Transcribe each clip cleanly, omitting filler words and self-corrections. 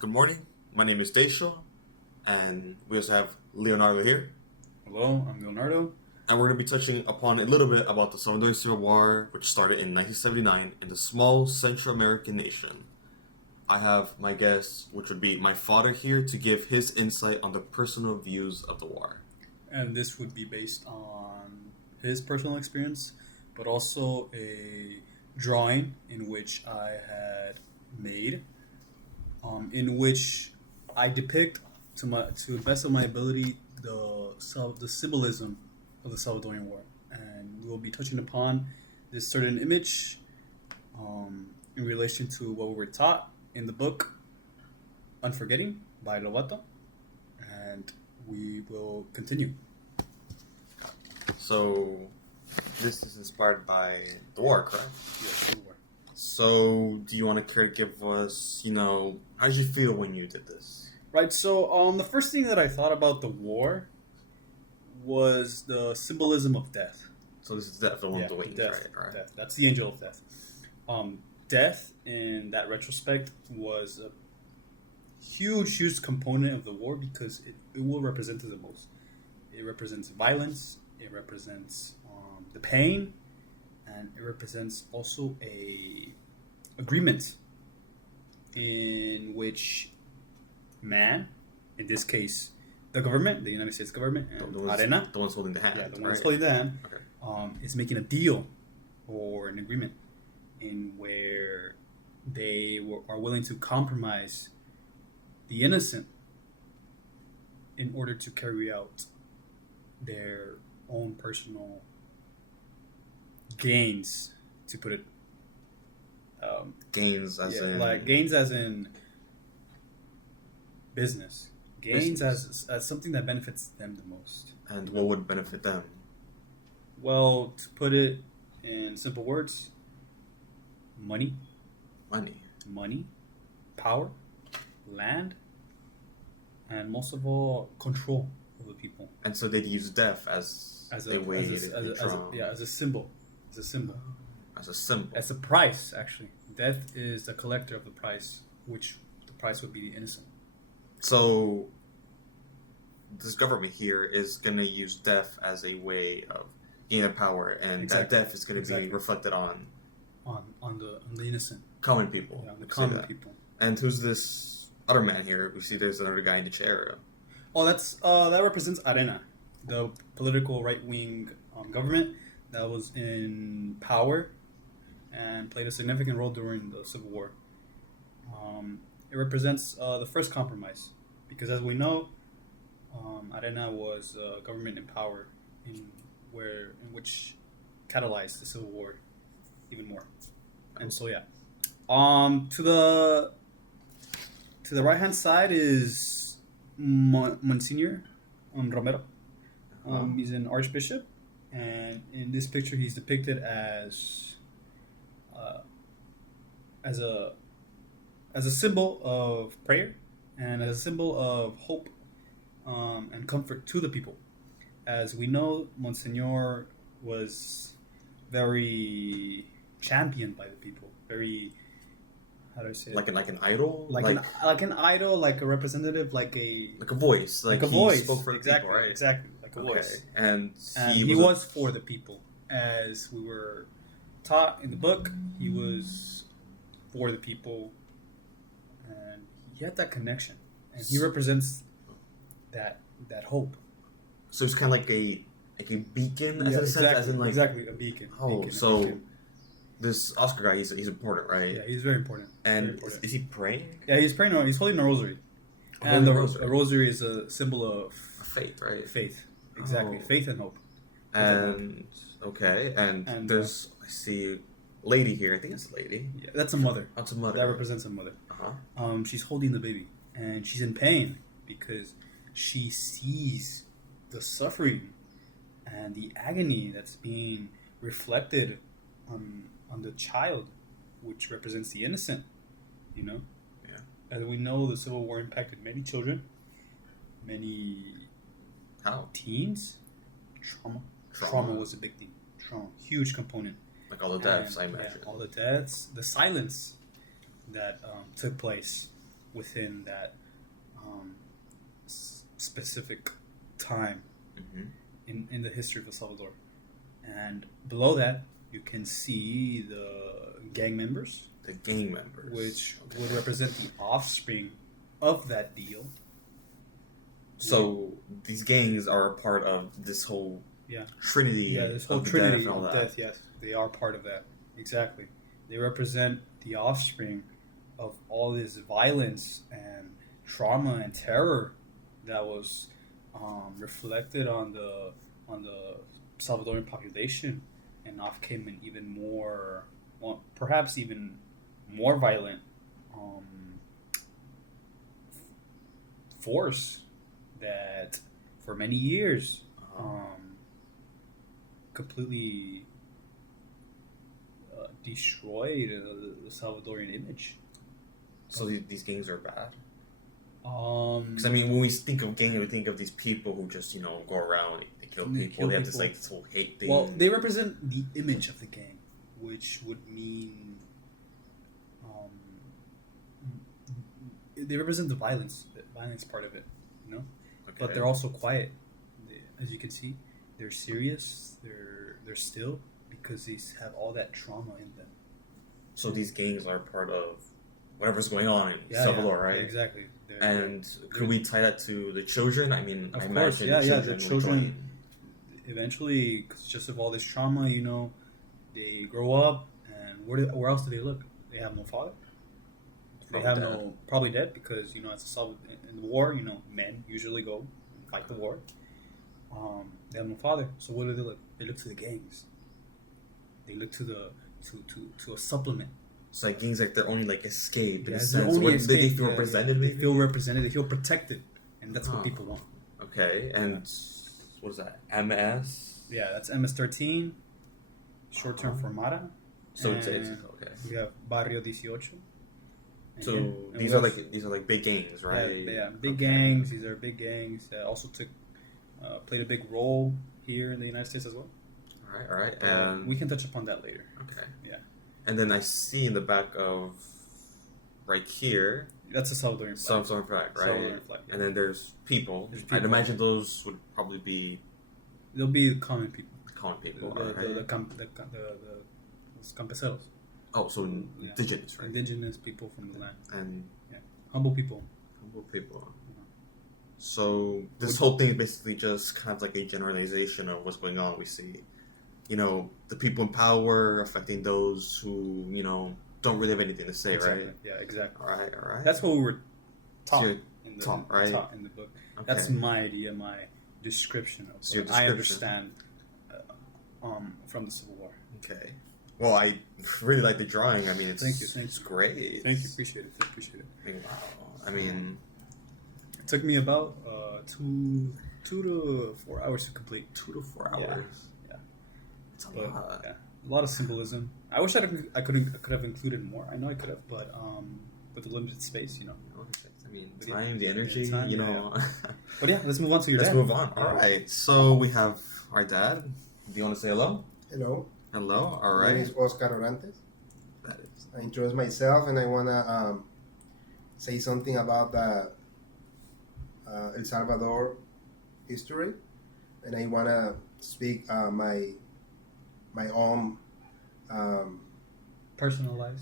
Good morning. My name is Desho, and we also have Leonardo here. Hello, I'm Leonardo. And we're going to be touching upon a little bit about the Salvadoran Civil War, which started in 1979 in the small Central American nation. I have my guest, which would be my father, here to give his insight on the personal views of the war. And this would be based on his personal experience, but also a drawing in which I had made, in which I depict to the best of my ability the symbolism of the Salvadorian War, and we will be touching upon this certain image in relation to what we were taught in the book Unforgetting by Lovato, and we will continue. So, this is inspired by the war, correct? Yes, the war. So, do you want to care to give us, how did you feel when you did this? Right, so the first thing that I thought about the war was the symbolism of death. So, this is death, the one of the wings, death, right? death. That's the angel of death. Death, in that retrospect, was a huge component of the war because it will represent it the most. It represents violence, it represents the pain, and it represents also a agreement in which man, in this case, the government, the United States government, and Arena, the ones holding the hand. the ones holding the hand, Okay. is making a deal or an agreement in where they are willing to compromise the innocent in order to carry out their own personal gains, to put it Gains as in like gains as in business, gains as something that benefits them the most. And what would benefit them? Well, to put it in simple words, money, power, land, and most of all, control of the people. And so they'd use death as a way as a symbol, as a symbol, as a price. Actually, death is the collector of the price, which the price would be the innocent. So this government here is gonna use death as a way of gaining power, and that death is gonna be reflected on the innocent, common people. Yeah, the common people. And who's this other man here? We see there's another guy in the chair. Oh, that represents Arena, the political right-wing government that was in power and played a significant role during the Civil War. It represents the first compromise, because as we know, Arena was a government in power in which catalyzed the Civil War even more. And so yeah, to the right hand side is Monsignor Romero. He's an archbishop, and in this picture he's depicted as a symbol of prayer and as a symbol of hope and comfort to the people. As we know, Monsignor was very championed by the people. Very, how do I say it? Like an idol, like an idol, like a representative, like a voice, like a voice. Spoke for exactly, the people, right? Exactly, like a voice. And he was for the people, as we were taught in the book. He was for the people, and he had that connection, and he represents that hope. So it's kind of like a beacon, as exactly a beacon. Beacon. This Oscar guy, he's important, right? Yeah, he's very important. And very important. Is he praying? Yeah, he's praying. He's holding a rosary. A rosary is a symbol of faith, right? Faith, exactly. Faith and hope. And there's I see a lady here. I think it's a lady. Yeah, that's a mother. That's a mother. That represents a mother. She's holding the baby, and she's in pain because she sees the suffering and the agony that's being reflected on the child, which represents the innocent. Yeah. As we know, the Civil War impacted many children, many teens. Trauma was a big thing. Huge component. Like all the deaths, I imagine. Yeah, all the deaths, the silence that took place within that specific time in the history of El Salvador. And below that, you can see the gang members. The gang members. Which would represent the offspring of that deal. So these gangs are a part of this whole trinity. Yeah, this whole of trinity death of death, yes. They are part of that. Exactly. They represent the offspring of all this violence and trauma and terror that was reflected on the Salvadoran population, and off came an even more, well, perhaps even more violent force that for many years completely destroyed the Salvadorian image. So these gangs are bad? Because I mean, when we think of gang, we think of these people who just, you know, go around, they kill people, they have this, like, this whole hate thing. Well, they represent the image of the gang, which would mean they represent the violence part of it, you know? Okay. But they're also quiet. As you can see, they're serious, they're still, because they have all that trauma in them. So these gangs are part of whatever's going on in Salvador, right? Exactly. Could we tie that to the children? I mean, of I course, imagine the children eventually, cause just of all this trauma, you know, they grow up, and where else do they look? They have no father. They have probably dead, because, you know, in the war, you know, men usually go fight the war. They have no father, so what do they look? They look to the gangs. They look to a supplement. It's like gangs, like their only like escape. Yeah, in a it's their sense. only escape. They feel represented. They feel represented. They feel protected, and that's what people want. Okay, and what is that? MS. Yeah, that's MS-13. Short term for Mara. So it's okay. We have Barrio 18. So these are like big gangs, right? Yeah, big gangs. These are big gangs that also played a big role here in the United States as well. All right. And we can touch upon that later. Okay. Yeah. And then I see in the back of right here. That's a Salvadoran flag. Salvadoran flag, right? Salvadoran flag. Yeah. And then there's people. I'd imagine those would probably be. They'll be common people. Common people, the campesinos. Oh, so indigenous, right? Indigenous people from the land. And humble people. Humble people. So this whole thing is basically just kind of like a generalization of what's going on. We see, you know, the people in power affecting those who, you know, don't really have anything to say, right? Yeah, exactly. All right. That's what we were taught in the book. Okay. That's my idea, my description of what I understand from the Civil War. Okay. Well, I really like the drawing. I mean, it's Thank you. It's great. Thank you. Appreciate it. Wow. I mean, it took me about 2 to 4 hours to complete. 2 to 4 hours. Yeah. It's a lot. Yeah. A lot of symbolism. I wish I could have included more. I know I could have, but with the limited space, you know. I mean, time, the energy, you know. Yeah. But yeah, let's move on to your dad. Let's move on. All right. So we have our dad. Do you want to say hello? Hello. Hello. All right. My name is Oscar Orantes. That is. I introduce myself, and I wanna say something about the El Salvador history, and I wanna speak my own personal life,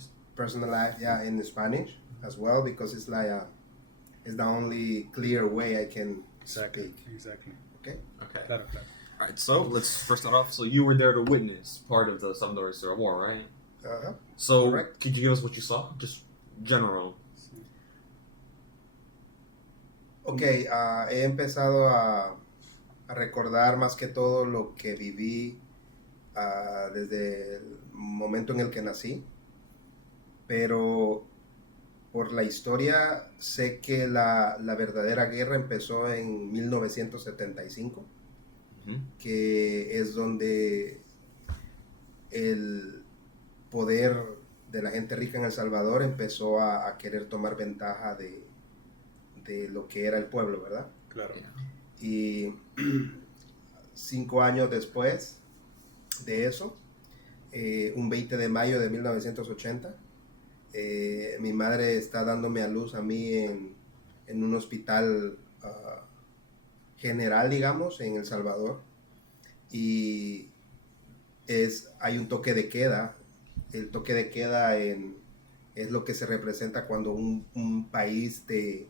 in Spanish as well, because it's like it's the only clear way I can speak. Exactly. Okay. Claro. All right, so let's first start off. So you were there to witness part of the Salvador Civil War, right? So correct. Could you give us what you saw, just general? Okay, he empezado a recordar más que todo lo que viví desde el momento en el que nací, pero por la historia sé que la verdadera guerra empezó en 1975. Que es donde el poder de la gente rica en El Salvador empezó a querer tomar ventaja de lo que era el pueblo, ¿verdad? Claro. Y 5 años después de eso, un 20 de mayo de 1980, Mi madre está dándome a luz a mí en un hospital general, digamos, en El Salvador. Y hay un toque de queda. El toque de queda es lo que se representa cuando un país te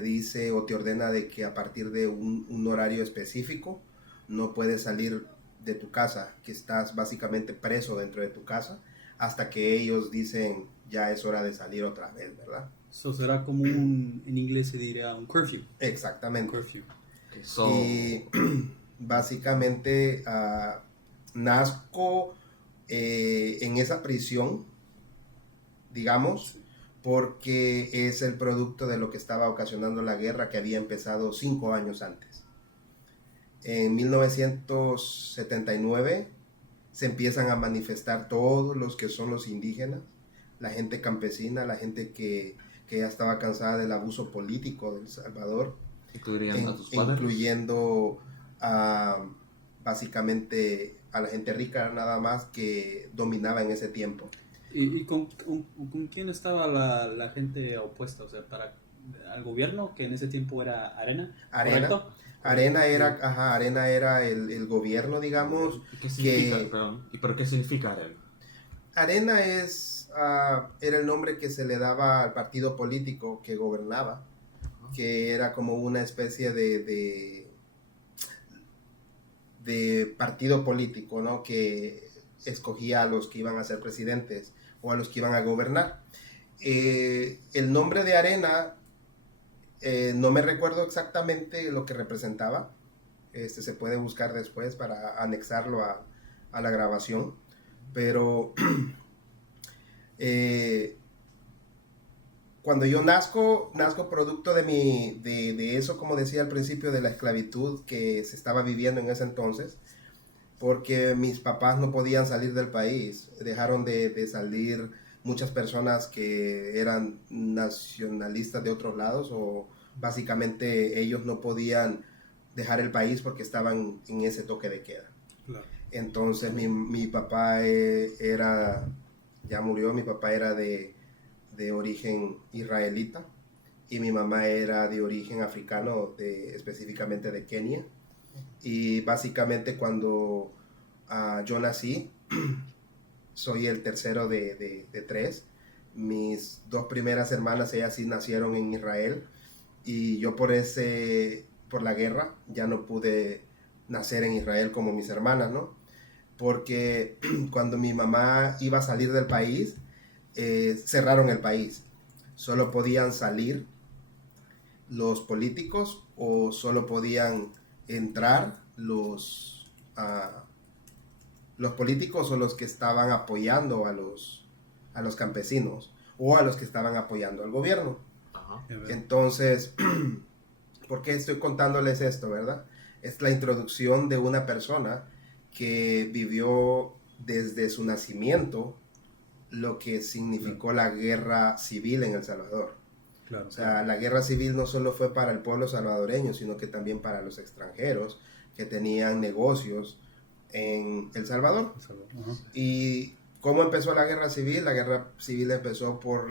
dice o te ordena de que a partir de un horario específico no puedes salir de tu casa, que estás básicamente preso dentro de tu casa hasta que ellos dicen ya es hora de salir otra vez, ¿verdad? Eso será como en inglés se diría un curfew. Exactamente. Curfew. Okay, so Y básicamente nazco en esa prisión, digamos, porque es el producto de lo que estaba ocasionando la guerra que había empezado 5 años antes. En 1979 se empiezan a manifestar todos los que son los indígenas, la gente campesina, la gente que ya estaba cansada del abuso político de El Salvador, incluirían a tus padres. incluyendo básicamente a la gente rica nada más que dominaba en ese tiempo. ¿Y con quién estaba la gente opuesta? O sea, al gobierno, que en ese tiempo era Arena. ¿Correcto? Arena era el gobierno, digamos. ¿Qué significa, perdón? ¿Pero qué significa Arena? Arena era el nombre que se le daba al partido político que gobernaba, que era como una especie de partido político, ¿no? Que escogía a los que iban a ser presidentes o a los que iban a gobernar. El nombre de Arena, no me recuerdo exactamente lo que representaba. Se puede buscar después para anexarlo a la grabación. Pero cuando yo nazco producto de eso, como decía al principio, de la esclavitud que se estaba viviendo en ese entonces, porque mis papás no podían salir del país. Dejaron de salir muchas personas que eran nacionalistas de otros lados, o básicamente ellos no podían dejar el país porque estaban en ese toque de queda. Claro. Entonces mi papá ya murió. Mi papá era de origen israelita y mi mamá era de origen africano, específicamente de Kenia. Y básicamente cuando yo nací, soy el tercero de 3. Mis 2 primeras hermanas, ellas sí nacieron en Israel, y yo por la guerra ya no pude nacer en Israel como mis hermanas, ¿no? Porque cuando mi mamá iba a salir del país, cerraron el país. Solo podían salir los políticos, o solo podían entrar los políticos o los que estaban apoyando a los campesinos, o a los que estaban apoyando al gobierno. Ajá. Entonces, ¿por qué estoy contándoles esto, verdad? Es la introducción de una persona que vivió desde su nacimiento lo que significó la guerra civil en El Salvador. Claro. O sea, la guerra civil no solo fue para el pueblo salvadoreño, sino que también para los extranjeros que tenían negocios en El Salvador. Ajá. ¿Y cómo empezó la guerra civil? La guerra civil empezó por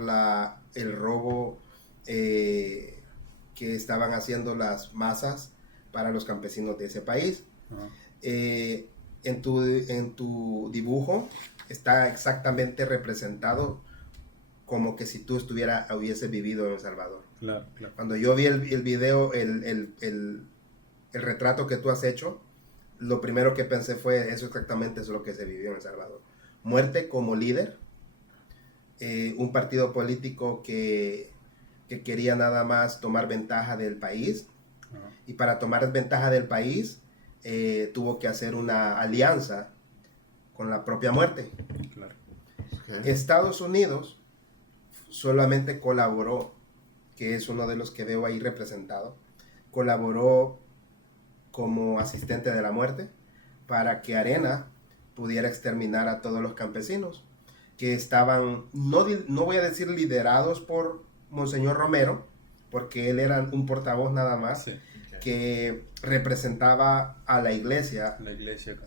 el robo que estaban haciendo las masas para los campesinos de ese país. Ajá. En tu dibujo está exactamente representado como que si tú hubieses vivido en El Salvador. Claro, claro. Cuando yo vi el video, el retrato que tú has hecho, lo primero que pensé fue, eso exactamente es lo que se vivió en El Salvador. Muerte como líder, un partido político que quería nada más tomar ventaja del país, y para tomar ventaja del país tuvo que hacer una alianza con la propia muerte. Claro. Okay. Estados Unidos solamente colaboró, que es uno de los que veo ahí representado, colaboró como asistente de la muerte para que Arena pudiera exterminar a todos los campesinos que estaban, no voy a decir liderados por Monseñor Romero, porque él era un portavoz nada más, Sí. que representaba a la iglesia La iglesia.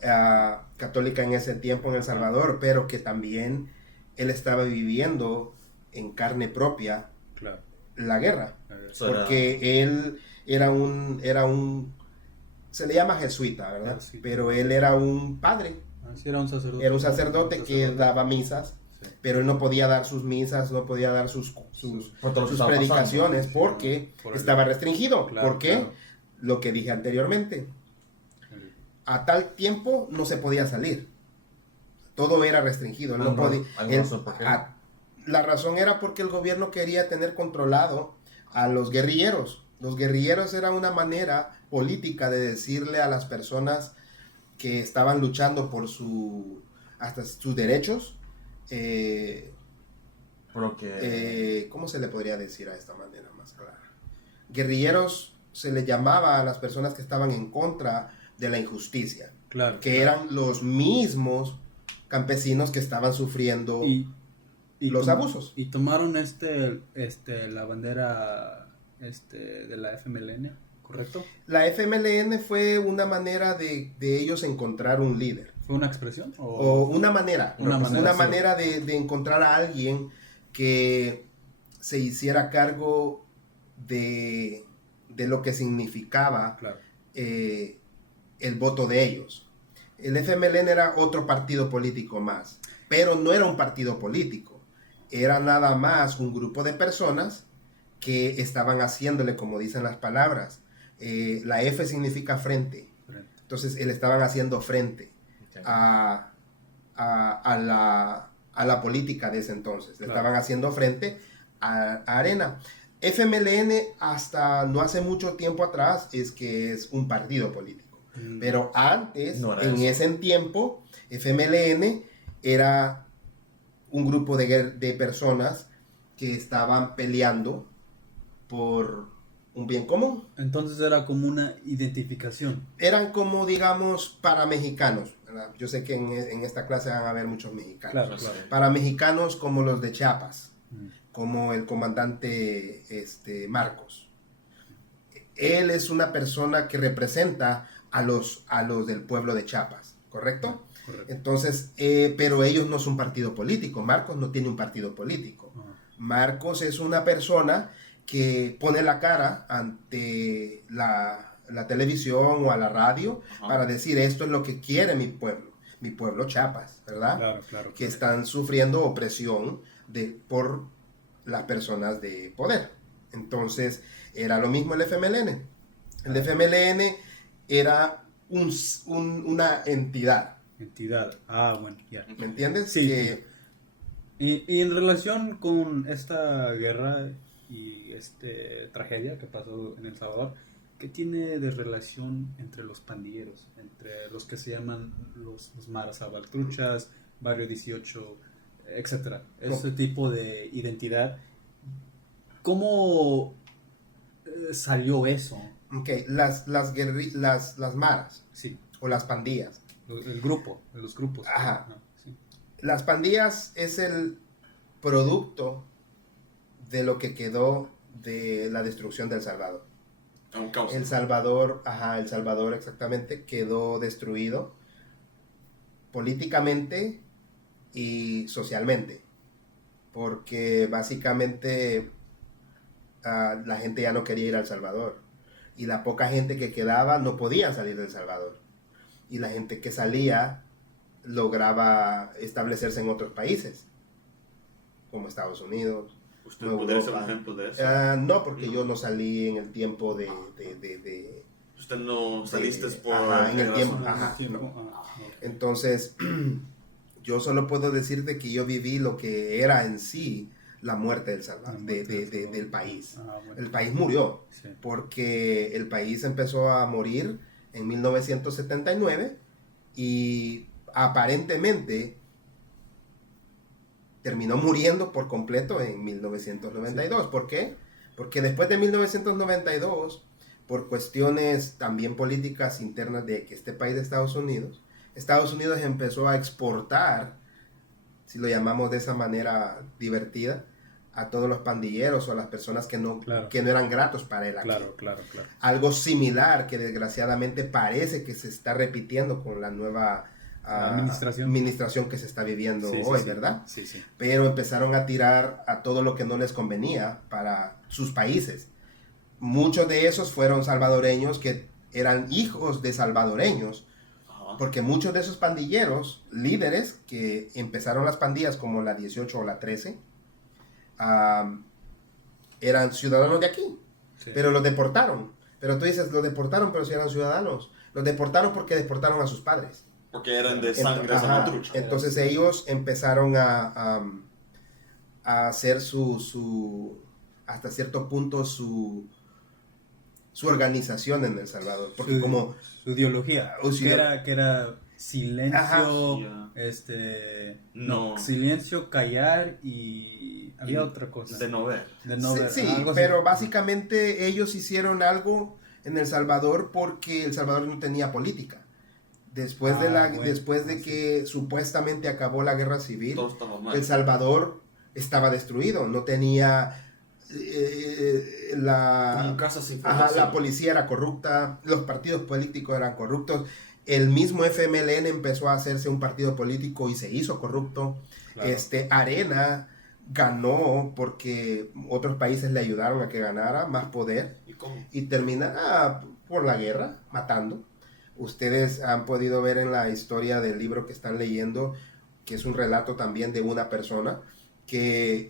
católica en ese tiempo en El Salvador, pero que también él estaba viviendo en carne propia Claro. la guerra. So era- Porque él era un, se le llama jesuita, ¿verdad? Jesuita. Pero él era un padre, Sí, era un sacerdote. era un sacerdote que daba misas, Sí. pero él no podía dar sus misas, no podía dar sus Por todo lo que sus estaba predicaciones pasando. porque Por el- estaba restringido. Claro, ¿Por qué? claro. Lo que dije anteriormente, a tal tiempo no se podía salir. Todo era restringido. Él no ¿Alguna- podía, alguna él- razón por qué? la razón era porque el gobierno quería tener controlado a los guerrilleros. Los guerrilleros era una manera política de decirle a las personas que estaban luchando por hasta sus derechos, Pero que... ¿cómo se le podría decir a esta manera más clara? Guerrilleros se le llamaba a las personas que estaban en contra de la injusticia, Claro. que eran los mismos campesinos que estaban sufriendo Y los abusos. Y tomaron la bandera de la FMLN, ¿correcto? La FMLN fue una manera de ellos encontrar un líder. ¿Fue una expresión? O una manera, Una manera, sí. de encontrar a alguien que se hiciera cargo de lo que significaba Claro. el voto de ellos. El FMLN era otro partido político más, pero no era un partido político, era nada más un grupo de personas que estaban haciéndole, como dicen las palabras, la F significa frente, entonces le estaban haciendo frente Okay. a la política de ese entonces. Le Claro. estaban haciendo frente a Arena. FMLN hasta no hace mucho tiempo atrás es que es un partido político. Pero antes, No era en eso. ese tiempo, FMLN era un grupo de personas que estaban peleando por un bien común. Entonces era como una identificación. Eran como, digamos, para mexicanos, ¿verdad? Yo sé que en esta clase van a haber muchos mexicanos. Claro, Sí. claro. Para mexicanos como los de Chiapas, Mm. como el comandante Marcos. Él es una persona que representa a los del pueblo de Chiapas, ¿correcto? Correcto. Entonces, pero ellos no son un partido político. Marcos no tiene un partido político. Ajá. Marcos es una persona que pone la cara ante la televisión o a la radio Ajá. para decir esto es lo que quiere mi pueblo Chiapas, ¿verdad? Claro, claro. Que están sufriendo opresión por las personas de poder. Entonces, era lo mismo el FMLN. El FMLN era una entidad, Entidad. Bueno, ya. ¿me entiendes? Sí, Que- Y en relación con esta guerra y tragedia que pasó en El Salvador, ¿qué tiene de relación entre los pandilleros, entre los que se llaman los maras salvatruchas, Barrio 18, etcétera? Ese tipo de identidad. ¿Cómo salió eso? ok, las maras Sí, o las pandillas. el grupo, los grupos. Ajá. Sí. Las pandillas es el producto de lo que quedó de la destrucción de El Salvador. Un caos. El Salvador exactamente quedó destruido políticamente y socialmente, porque básicamente la gente ya no quería ir a El Salvador y la poca gente que quedaba no podía salir de El Salvador y la gente que salía lograba establecerse en otros países como Estados Unidos. ¿Usted Nueva podría ser un Europa. ejemplo de eso? No, porque yo no salí en el tiempo de ¿Usted no saliste por ajá, en el qué tiempo, razón? ajá, Sí, no. ok. Entonces, yo solo puedo decirte que yo viví lo que era en sí la muerte del Salvador, La muerte del Salvador. del país. Bueno. El país murió, Sí. porque el país empezó a morir en 1979 y aparentemente terminó muriendo por completo en 1992. ¿Por qué? Porque después de 1992, por cuestiones también políticas internas de que este país de Estados Unidos empezó a exportar, si lo llamamos de esa manera divertida, a todos los pandilleros o a las personas que no, Claro. que no eran gratos para él aquí. Claro, claro, claro. Algo similar que desgraciadamente parece que se está repitiendo con la nueva administración que se está viviendo Sí, hoy, sí. ¿verdad? Sí, sí. Pero empezaron a tirar a todo lo que no les convenía para sus países. Muchos de esos fueron salvadoreños que eran hijos de salvadoreños, Ajá. porque muchos de esos pandilleros, líderes que empezaron las pandillas como la 18 o la 13, eran ciudadanos de aquí, Sí. pero los deportaron. Pero tú dices, los deportaron, pero si eran ciudadanos. Los deportaron porque deportaron a sus padres. Porque eran de sangre Ajá, salvatrucha. entonces ellos empezaron a hacer hasta cierto punto su organización en El Salvador. Porque como Su ideología, Su que ideo- era silencio, Ajá. No. silencio, callar y había otra cosa. De no ver. De no ver, sí, algo así. pero básicamente ellos hicieron algo en El Salvador porque El Salvador no tenía política. Después de que supuestamente acabó la guerra civil, Todo estaba mal. El Salvador estaba destruido, no tenía Como casas sin la protección. policía era corrupta, los partidos políticos eran corruptos, el mismo FMLN empezó a hacerse un partido político y se hizo corrupto. Claro. Arena ganó porque otros países le ayudaron a que ganara más poder ¿Y cómo? y termina por la guerra, matando. Ustedes han podido ver en la historia del libro que están leyendo, que es un relato también de una persona que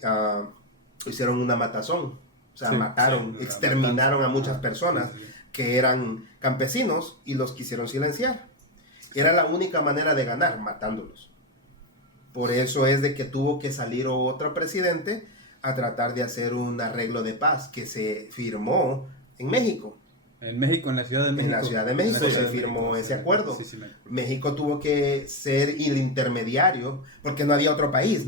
hicieron una matazón. O sea, Sí, mataron, sí, exterminaron a muchas Ah, personas sí, sí. que eran campesinos y los quisieron silenciar. Era la única manera de ganar, matándolos. Por eso es de que tuvo que salir otro presidente a tratar de hacer un arreglo de paz que se firmó en México. En México, en la Ciudad de México. En la Ciudad de México En la se Ciudad de firmó México, ese sí. acuerdo. Sí, sí, México tuvo que ser el intermediario porque no había otro país,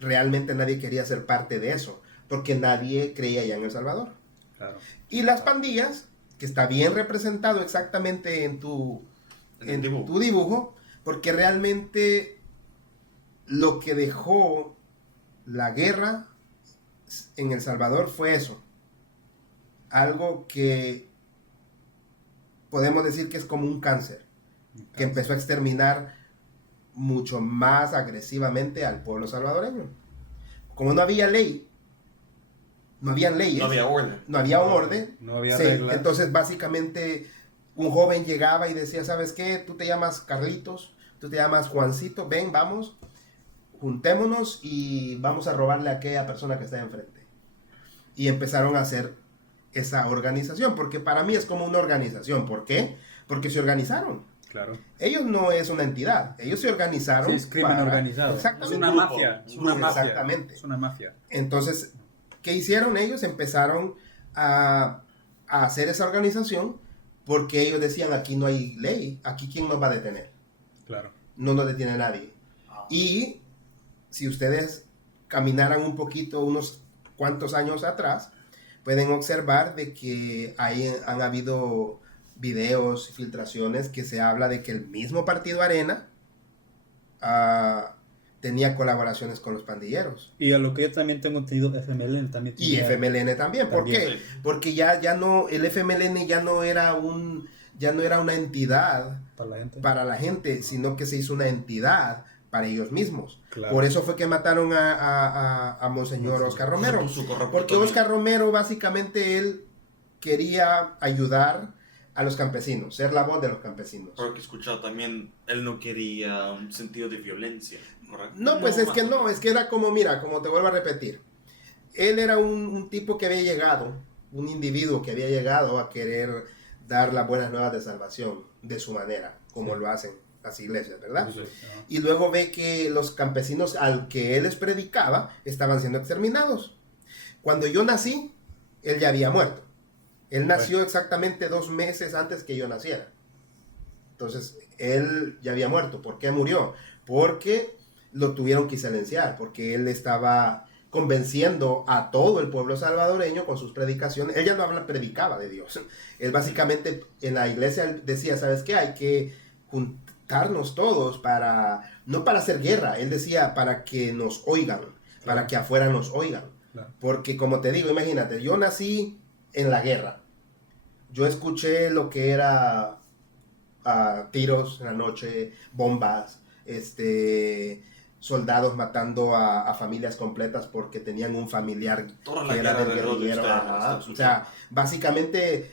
realmente nadie quería ser parte de eso, porque nadie creía ya en El Salvador. claro. Y las pandillas, que está bien representado exactamente en tu dibujo, porque realmente lo que dejó la guerra en El Salvador fue eso. Algo que podemos decir que es como un cáncer, que empezó a exterminar mucho más agresivamente al pueblo salvadoreño. Como no había ley, no habían leyes, No había orden. no había orden, No había sí, reglas. entonces básicamente un joven llegaba y decía, ¿sabes qué? Tú te llamas Carlitos, tú te llamas Juancito, ven, vamos, juntémonos y vamos a robarle a aquella persona que está enfrente. Y empezaron a hacer esa organización, porque para mí es como una organización. ¿Por qué? Porque se organizaron. Claro. Ellos no es una entidad, ellos se organizaron. Sí, es crimen organizado. Exactamente. Es una Un grupo. mafia. Es una mafia. Exactamente. Es una mafia. Entonces, ¿qué hicieron ellos? Empezaron a hacer esa organización porque ellos decían, aquí no hay ley, aquí ¿quién nos va a detener? Claro. No nos detiene nadie. Y si ustedes caminaran un poquito, unos cuantos años atrás, pueden observar de que han habido videos y filtraciones que se habla de que el mismo partido Arena tenía colaboraciones con los pandilleros. Y a lo que yo también tengo entendido, FMLN también Y tenía- FMLN también. ¿Por También. qué? Porque ya no, el FMLN ya no era una entidad para la gente. para la gente, sino que se hizo una entidad para ellos mismos. Claro. Por eso fue que mataron a Monseñor Oscar Romero. Su corrupto Porque también. Oscar Romero básicamente él quería ayudar a los campesinos, ser la voz de los campesinos. Porque he escuchado también, él no quería un sentido de violencia, ¿correcto? No, pues es que no, es que era como, mira, como te vuelvo a repetir, él era un tipo que había llegado, un individuo que había llegado a querer dar las buenas nuevas de salvación de su manera, como lo hacen las iglesias, ¿verdad? Sí, ajá. Y luego ve que los campesinos al que él les predicaba estaban siendo exterminados. Cuando yo nací, él ya había muerto. Él nació exactamente 2 meses antes que yo naciera. Entonces, él ya había muerto. ¿Por qué murió? Porque lo tuvieron que silenciar, porque él estaba convenciendo a todo el pueblo salvadoreño con sus predicaciones. Él ya no predicaba de Dios. Él básicamente en la iglesia decía, ¿sabes qué? Hay que juntarnos todos no para hacer guerra. Él decía, para que nos oigan, para que afuera nos oigan. Claro. Porque como te digo, imagínate, yo nací en la guerra. Yo escuché lo que era tiros en la noche, bombas, soldados matando a familias completas porque tenían un familiar Toda la que era guerra del alrededor de guerrillero. ustedes, Ajá. Estados O Unidos. sea, básicamente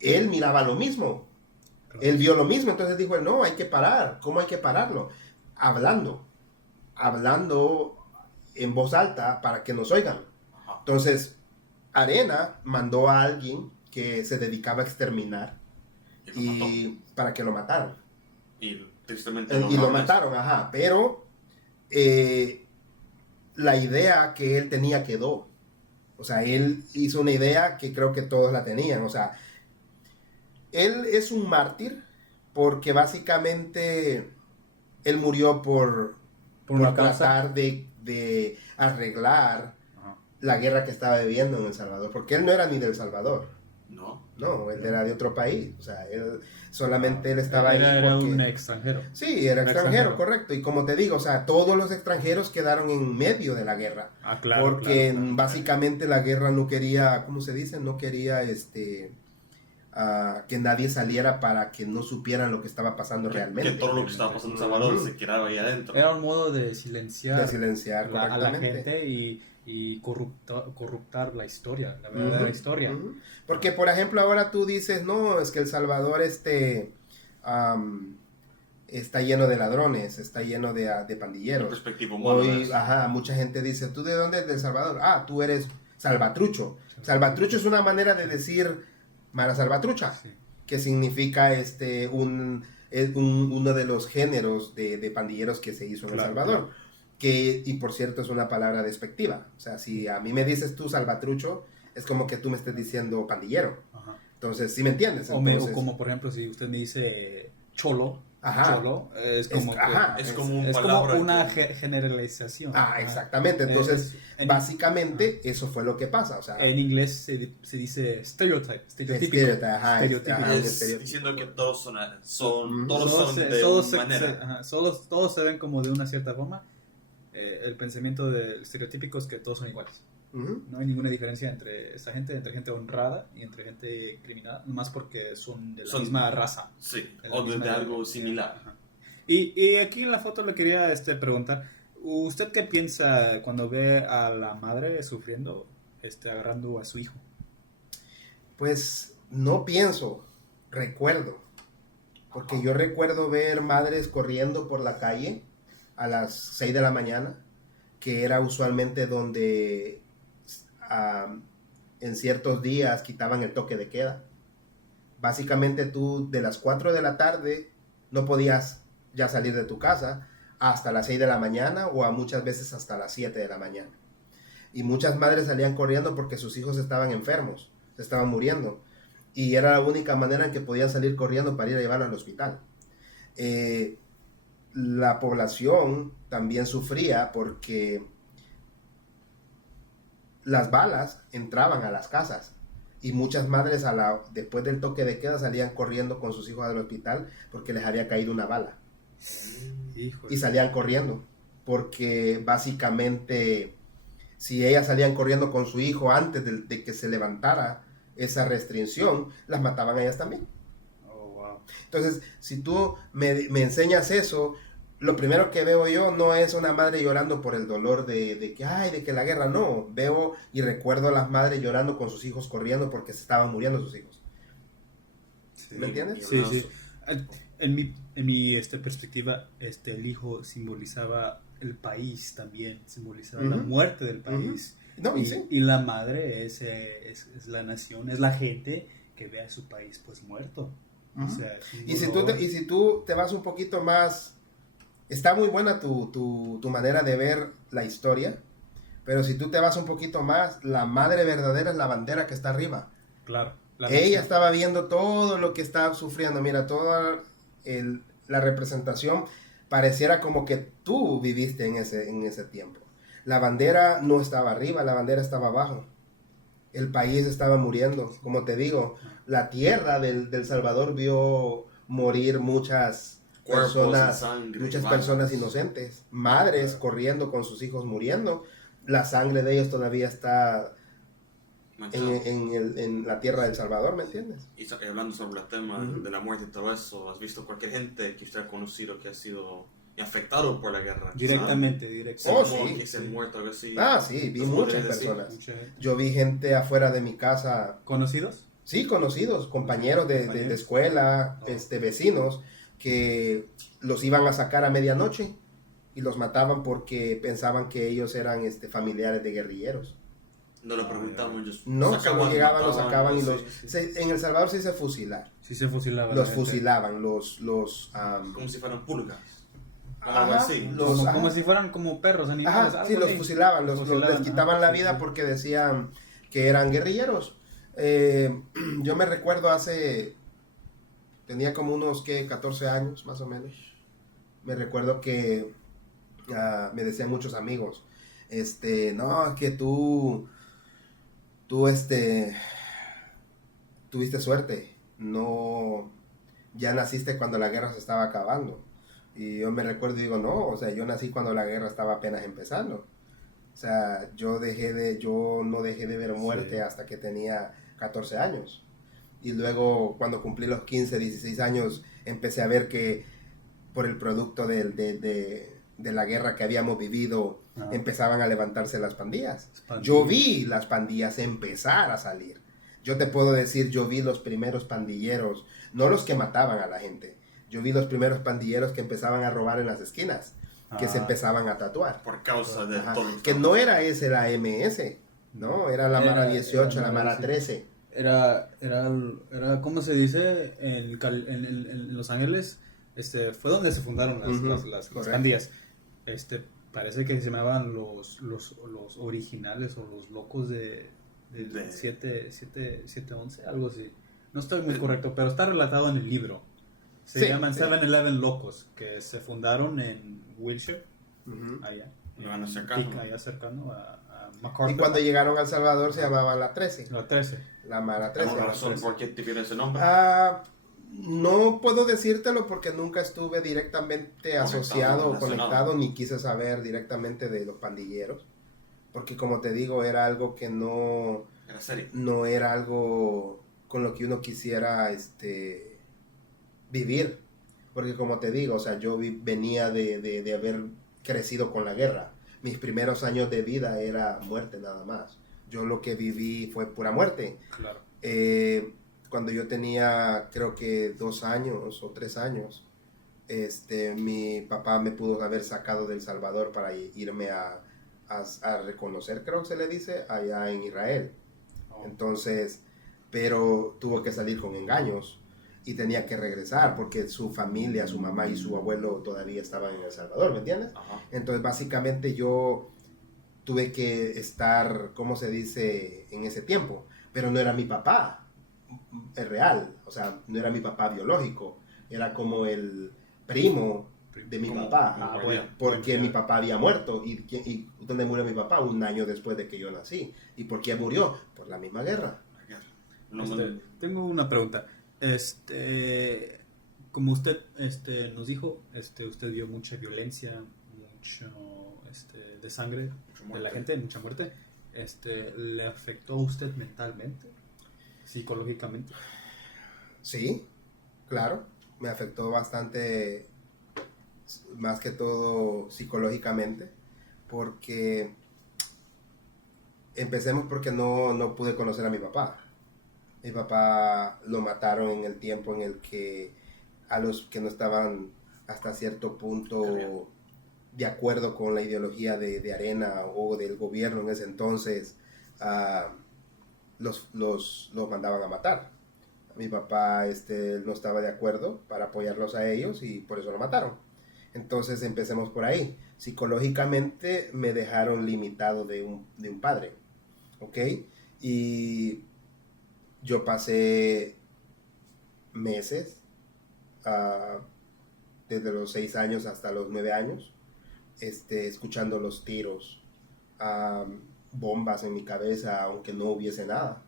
él miraba lo mismo. Claro. Él vio lo mismo, entonces dijo, no, hay que parar. ¿Cómo hay que pararlo? Hablando en voz alta para que nos oigan. Ajá. Entonces, Arena mandó a alguien que se dedicaba a exterminar Y lo mató. y para que lo mataran. Y tristemente Y lo lograron eso. mataron, ajá. Pero la idea que él tenía quedó. O sea, él hizo una idea que creo que todos la tenían. O sea, él es un mártir porque básicamente él murió por una causa. tratar de arreglar Ajá. la guerra que estaba viviendo en El Salvador. Porque él no era ni del Salvador. No. No, él era de otro país. O sea, él estaba Era ahí porque... un extranjero. Sí, era Un extranjero, extranjero. correcto. Y como te digo, o sea, todos los extranjeros quedaron en medio de la guerra. Ah, claro. Porque claro. básicamente la guerra no quería, ¿cómo se dice? No quería que nadie saliera para que no supieran lo que estaba pasando realmente. Que todo lo que estaba pasando en Salvador Ujú. se quedaba ahí adentro. Era un modo de silenciar, De silenciar a la correctamente. gente y corruptar la historia, la verdadera Ujú, historia. ujú. Porque, por ejemplo, ahora tú dices, no, es que El Salvador está lleno de ladrones, está lleno de El pandilleros. perspectiva humana. Hoy, mucha gente dice, ¿tú de dónde? De El Salvador. Ah, tú eres salvatrucho. Salvatrucho es una manera de decir mala salvatrucha, Sí. que significa uno de los géneros de pandilleros que se hizo en El Claro, Salvador. claro. Y por cierto, es una palabra despectiva. O sea, si a mí me dices tú salvatrucho, es como que tú me estés diciendo pandillero. Ajá. Entonces, ¿sí me entiendes? O Entonces, como por ejemplo, si usted me dice cholo, Ajá. cholo, es como Es como un es como palabra una que- generalización. Ajá. exactamente. Entonces, En- básicamente, eso fue lo que pasa. O sea, En inglés se dice stereotype, estereotípico. Estereotipo. Estereotípico. Estereotipo. Diciendo que todos son Mm. todos Todos son se- de todos una se- manera. ajá, todos se ven como de una cierta forma. El pensamiento del estereotípico es que todos son iguales. Ujú. No hay ninguna diferencia entre esta gente, entre gente honrada y entre gente criminal, más porque son de la Son- misma raza. Sí, de la o de misma- algo similar. Ajá. Y aquí en la foto le quería preguntar, ¿usted qué piensa cuando ve a la madre sufriendo, agarrando a su hijo? Pues no pienso, recuerdo. Porque yo recuerdo ver madres corriendo por la calle a las 6 de la mañana, que era usualmente donde en ciertos días quitaban el toque de queda. Básicamente tú de las 4 de la tarde no podías ya salir de tu casa hasta las 6 de la mañana o a muchas veces hasta las 7 de la mañana. Y muchas madres salían corriendo porque sus hijos estaban enfermos, se estaban muriendo. Y era la única manera en que podían salir corriendo para ir a llevarlo al hospital. La población también sufría porque las balas entraban a las casas y muchas madres después del toque de queda salían corriendo con sus hijos al hospital porque les había caído una bala Híjole. y salían corriendo porque básicamente si ellas salían corriendo con su hijo antes de que se levantara esa restricción, las mataban a ellas también. Oh, wow. Entonces, si tú me enseñas eso, lo primero que veo yo no es una madre llorando por el dolor de que la guerra, no. Veo y recuerdo a las madres llorando con sus hijos corriendo porque se estaban muriendo sus hijos. Sí. ¿Me entiendes? Sí, sí. En mi perspectiva, el hijo simbolizaba el país también, simbolizaba la Ujú. muerte del país. No, y sí. Y la madre es la nación, es la gente que ve a su país pues muerto. O Ujú. sea, es un Y si dolor. tú te vas un poquito más, está muy buena tu manera de ver la historia, pero si tú te vas un poquito más, la madre verdadera es la bandera que está arriba. Claro. la Ella nación. estaba viendo todo lo que estaba sufriendo. Mira, toda la representación pareciera como que tú viviste en ese tiempo. La bandera no estaba arriba, la bandera estaba abajo. El país estaba muriendo. Como te digo, la tierra del Salvador vio morir muchas Cuerpos personas, y sangre, muchas balas. personas inocentes, madres corriendo con sus hijos muriendo. La sangre de ellos todavía está Manchado. en la tierra del Salvador, ¿me entiendes? Y hablando sobre el tema Ujú. de la muerte y todo eso, ¿has visto cualquier gente que usted ha conocido que ha sido afectado por la guerra? Directamente, Sí, directamente. Oh, como sí, que se ha sí. muerto, algo así. Ah, sí, vi ¿Nos muchas podrías decir? personas. Mucha gente. Yo vi gente afuera de mi casa, ¿Conocidos? sí, conocidos, compañeros de Compañeros. escuela, Oh. vecinos, que los iban a sacar a medianoche y los mataban porque pensaban que ellos eran familiares de guerrilleros. No le preguntamos, ellos No, sacaban, solo llegaban, los mataban, sacaban y así. los... en El Salvador se dice fusilar. Sí se fusilaba. Los la gente. fusilaban, Como si fueran pulgas. Como algo Ajá, así. los- Como si fueran como perros, animales. Ajá, algo sí, los así. fusilaban, les quitaban ajá, la sí, vida sí. porque decían que eran guerrilleros. Yo me recuerdo tenía como unos, ¿qué? 14 años, más o menos. Me recuerdo que me decían muchos amigos, no, es que tú, tuviste suerte, no, ya naciste cuando la guerra se estaba acabando. Y yo me recuerdo y digo, no, o sea, yo nací cuando la guerra estaba apenas empezando. O sea, yo no dejé de ver muerte Sí. hasta que tenía 14 años. Y luego cuando cumplí los 15, 16 años, empecé a ver que por el producto de la guerra que habíamos vivido, Ajá. empezaban a levantarse las pandillas. Pandillas. Yo vi las pandillas empezar a salir. Yo te puedo decir, yo vi los primeros pandilleros, no los que mataban a la gente. Yo vi los primeros pandilleros que empezaban a robar en las esquinas, que se Ah. empezaban a tatuar. Por causa de Ajá. todo. lo Que no era ese la MS, ¿no? Era la Mara 18, era la Mara sí. 13. Era, ¿cómo se dice? En Los Ángeles, fue donde se fundaron Ujú, las correcto. pandillas. Parece que se llamaban los originales o los locos del De- 711, algo así. No estoy muy correcto, pero está relatado en el libro. Se Sí, llaman sí. 7-Eleven Locos, que se fundaron en Wilshire, Ujú. allá. Me van a en sacar, Tica, ¿no? allá cercano a MacArthur. Y cuando llegaron a El Salvador se llamaba la 13, La 13. la Mara 13. ¿Tengo razón por qué te viene ese nombre? No puedo decírtelo porque nunca estuve directamente asociado o relacionado. conectado, ni quise saber directamente de los pandilleros. Porque como te digo, era algo que Era serio. no era algo con lo que uno quisiera vivir. Porque como te digo, o sea, yo venía de haber crecido con la guerra. Mis primeros años de vida era muerte nada más. Yo lo que viví fue pura muerte. Claro. Cuando yo tenía creo que 2 años o 3 años, mi papá me pudo haber sacado de El Salvador para irme a reconocer, creo que se le dice, allá en Israel. Oh. Entonces, pero tuvo que salir con engaños y tenía que regresar porque su familia, su mamá y su abuelo todavía estaban en El Salvador, ¿me entiendes? Ajá. Entonces, básicamente yo tuve que estar, ¿cómo se dice?, en ese tiempo, pero no era mi papá, es real, o sea, no era mi papá biológico, era como el primo de mi Como- papá, como bueno. porque Bueno, mi papá había muerto. ¿Y dónde murió mi papá? Un año después de que yo nací. ¿Y por qué murió? Por la misma guerra. La guerra. No me- Tengo una pregunta. Como usted nos dijo, usted vio mucha violencia, mucho de sangre Mucha de muerte. la gente, mucha muerte. ¿Le afectó a usted mentalmente? ¿Psicológicamente? Sí, claro, me afectó bastante, más que todo psicológicamente, porque empecemos porque no pude conocer a mi papá. Mi papá lo mataron en el tiempo en el que a los que no estaban hasta cierto punto de acuerdo con la ideología de Arena o del gobierno en ese entonces, los mandaban a matar. Mi papá no estaba de acuerdo para apoyarlos a ellos y por eso lo mataron. Entonces empecemos por ahí. Psicológicamente me dejaron limitado de un padre, ¿ok? Y yo pasé meses, desde los 6 años hasta los 9 años, escuchando los tiros, bombas en mi cabeza, aunque no hubiese nada.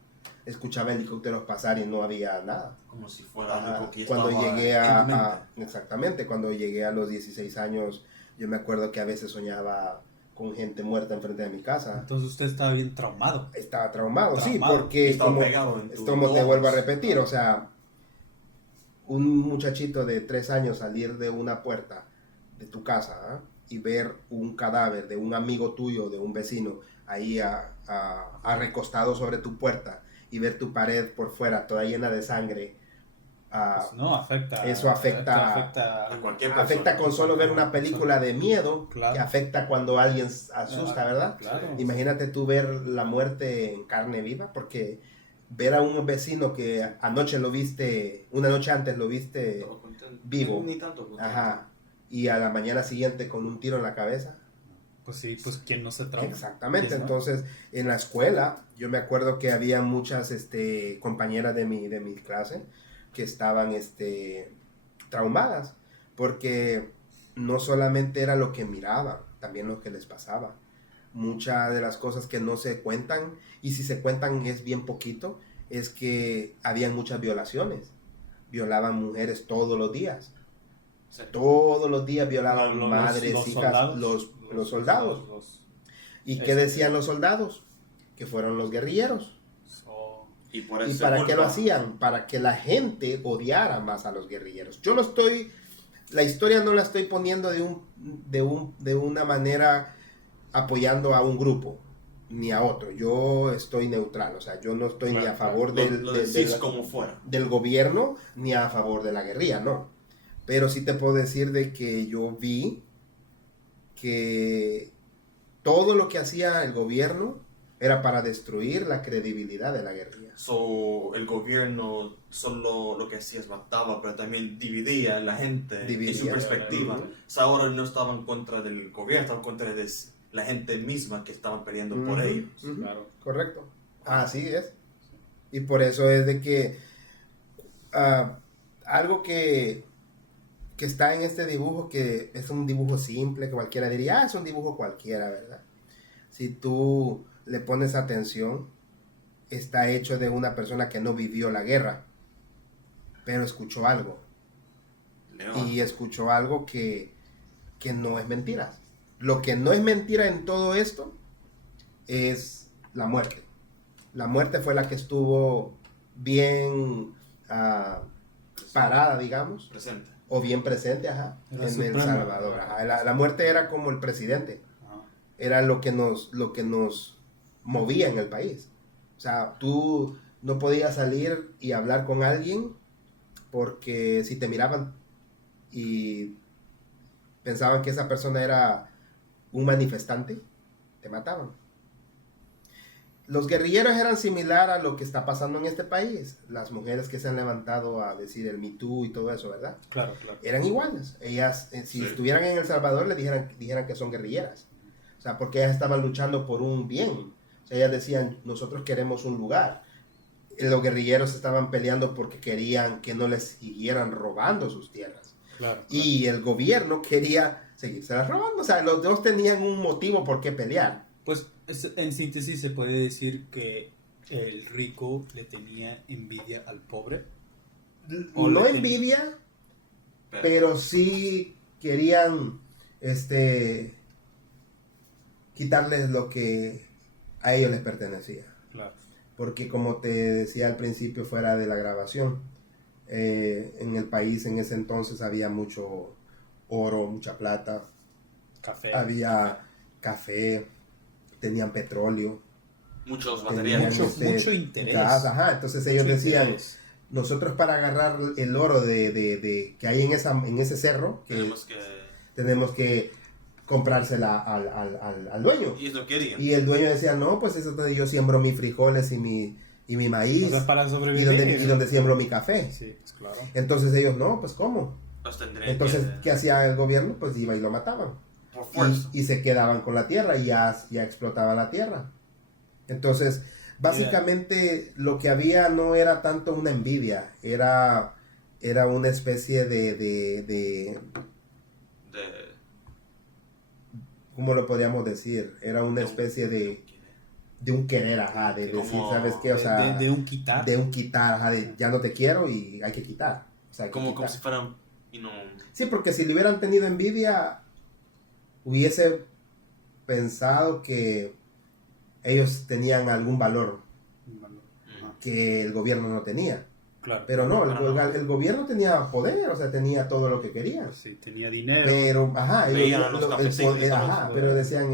Escuchaba helicópteros pasar y no había nada. Como si fuera algo que Cuando estaba llegué en tu mente. exactamente, cuando llegué a los 16 años, yo me acuerdo que a veces soñaba con gente muerta enfrente de mi casa. Entonces usted estaba bien traumado. Estaba traumado, sí, Traumado. porque Estaba como, pegado en tu como te ojos. vuelvo a repetir, o sea, un muchachito de 3 años salir de una puerta de tu casa, ¿ah? Y ver un cadáver de un amigo tuyo, de un vecino, ahí recostado sobre tu puerta y ver tu pared por fuera toda llena de sangre. Pues no, afecta. Eso afecta a cualquier afecta con solo ver una Persona. película de miedo, Claro. que afecta cuando alguien asusta, ¿verdad? Claro. Imagínate tú ver la muerte en carne viva, porque ver a un vecino que anoche lo viste, una noche antes lo viste Estaba contento. vivo. Ni tanto contento. Ajá, y a la mañana siguiente con un tiro en la cabeza. Pues sí, pues quien no se trauma. Exactamente, ¿Quién no? entonces en la escuela yo me acuerdo que había muchas compañeras de mi clase que estaban traumadas, porque no solamente era lo que miraban, también lo que les pasaba. Muchas de las cosas que no se cuentan, y si se cuentan es bien poquito, es que habían muchas violaciones. Violaban mujeres todos los días. Sí. Todos los días violaban Los madres, hijas, soldados. los soldados. ¿Y qué decían los soldados? Que fueron los guerrilleros. Oh, Y por ¿Y esa para qué lo culpa- hacían? Para que la gente odiara más a los guerrilleros. Yo no estoy, la historia no la estoy poniendo de una manera apoyando a un grupo ni a otro. Yo estoy neutral, o sea, yo no estoy ni a favor Lo decís como fuera. del gobierno ni a favor de la guerrilla, no. Pero sí te puedo decir de que yo vi que todo lo que hacía el gobierno era para destruir la credibilidad de la guerrilla. So, el gobierno solo lo que hacía es mataba, pero también dividía a la gente en su Dividía. perspectiva. Ujú. So, ahora no estaban en contra del gobierno, estaban en contra de la gente misma que estaban peleando por Ujú, ellos. ujú, claro. correcto. Así es. Y por eso es de que algo que está en este dibujo, que es un dibujo simple, que cualquiera diría, es un dibujo cualquiera, ¿verdad? Si tú le pones atención, está hecho de una persona que no vivió la guerra, pero escuchó algo. León. Y escuchó algo que no es mentira. Lo que no es mentira en todo esto es la muerte. La muerte fue la que estuvo bien parada, digamos, Presente. o bien presente, ajá, Era en El suprema. Salvador. Ajá. La muerte era como el presidente, Ajá. era lo que nos movía en el país. O sea, tú no podías salir y hablar con alguien porque si te miraban y pensaban que esa persona era un manifestante, te mataban. Los guerrilleros eran similar a lo que está pasando en este país. Las mujeres que se han levantado a decir el Me Too y todo eso, ¿verdad? Claro, claro. Eran iguales. Ellas, si Sí. estuvieran en El Salvador, le dijeran que son guerrilleras. O sea, porque ellas estaban luchando por un bien. O sea, ellas decían, nosotros queremos un lugar. Los guerrilleros estaban peleando porque querían que no les siguieran robando sus tierras. Claro, Y el gobierno quería seguirse robando. O sea, los dos tenían un motivo por qué pelear. Pues en síntesis se puede decir que el rico le tenía envidia al pobre. O No le envidia, pero sí querían quitarles lo que a ellos les pertenecía. Claro. Porque como te decía al principio fuera de la grabación, en el país en ese entonces había mucho oro, mucha plata, Café. había café, tenían petróleo, Muchos tenían materiales. Mucho interés. gas, ajá. Entonces ellos Mucho decían, interés. nosotros para agarrar el oro que hay en ese cerro, que Tenemos que... tenemos que comprársela al dueño. Y ellos no querían. Y el dueño decía, no, pues eso donde yo siembro mis frijoles y mi maíz, O sea, para y sobrevivir. donde siembro mi café. Sí, pues claro. Entonces ellos, no, pues ¿cómo? Los tendrían Entonces, que... ¿qué hacía el gobierno? Pues iba y lo mataban. Por fuerza. Y se quedaban con la tierra y ya explotaban la tierra. Entonces, básicamente lo que había no era tanto una envidia, era una especie de ¿cómo lo podríamos decir? Era una especie de un querer, ajá, de decir, Como ¿sabes qué? O sea, De un quitar. de un quitar, ajá, de ya no te quiero y hay que quitar. O sea, hay que Como quitar. si fueran... Y no... Sí, porque si le hubieran tenido envidia, hubiese pensado que ellos tenían algún valor Ajá, que el gobierno no tenía. claro. Pero no, Pero no. el gobierno tenía poder, o sea, tenía todo lo que quería. Pues sí, tenía dinero. Pero, ajá, Veían a los el campesinos poder, y todo ajá, eso. pero decían,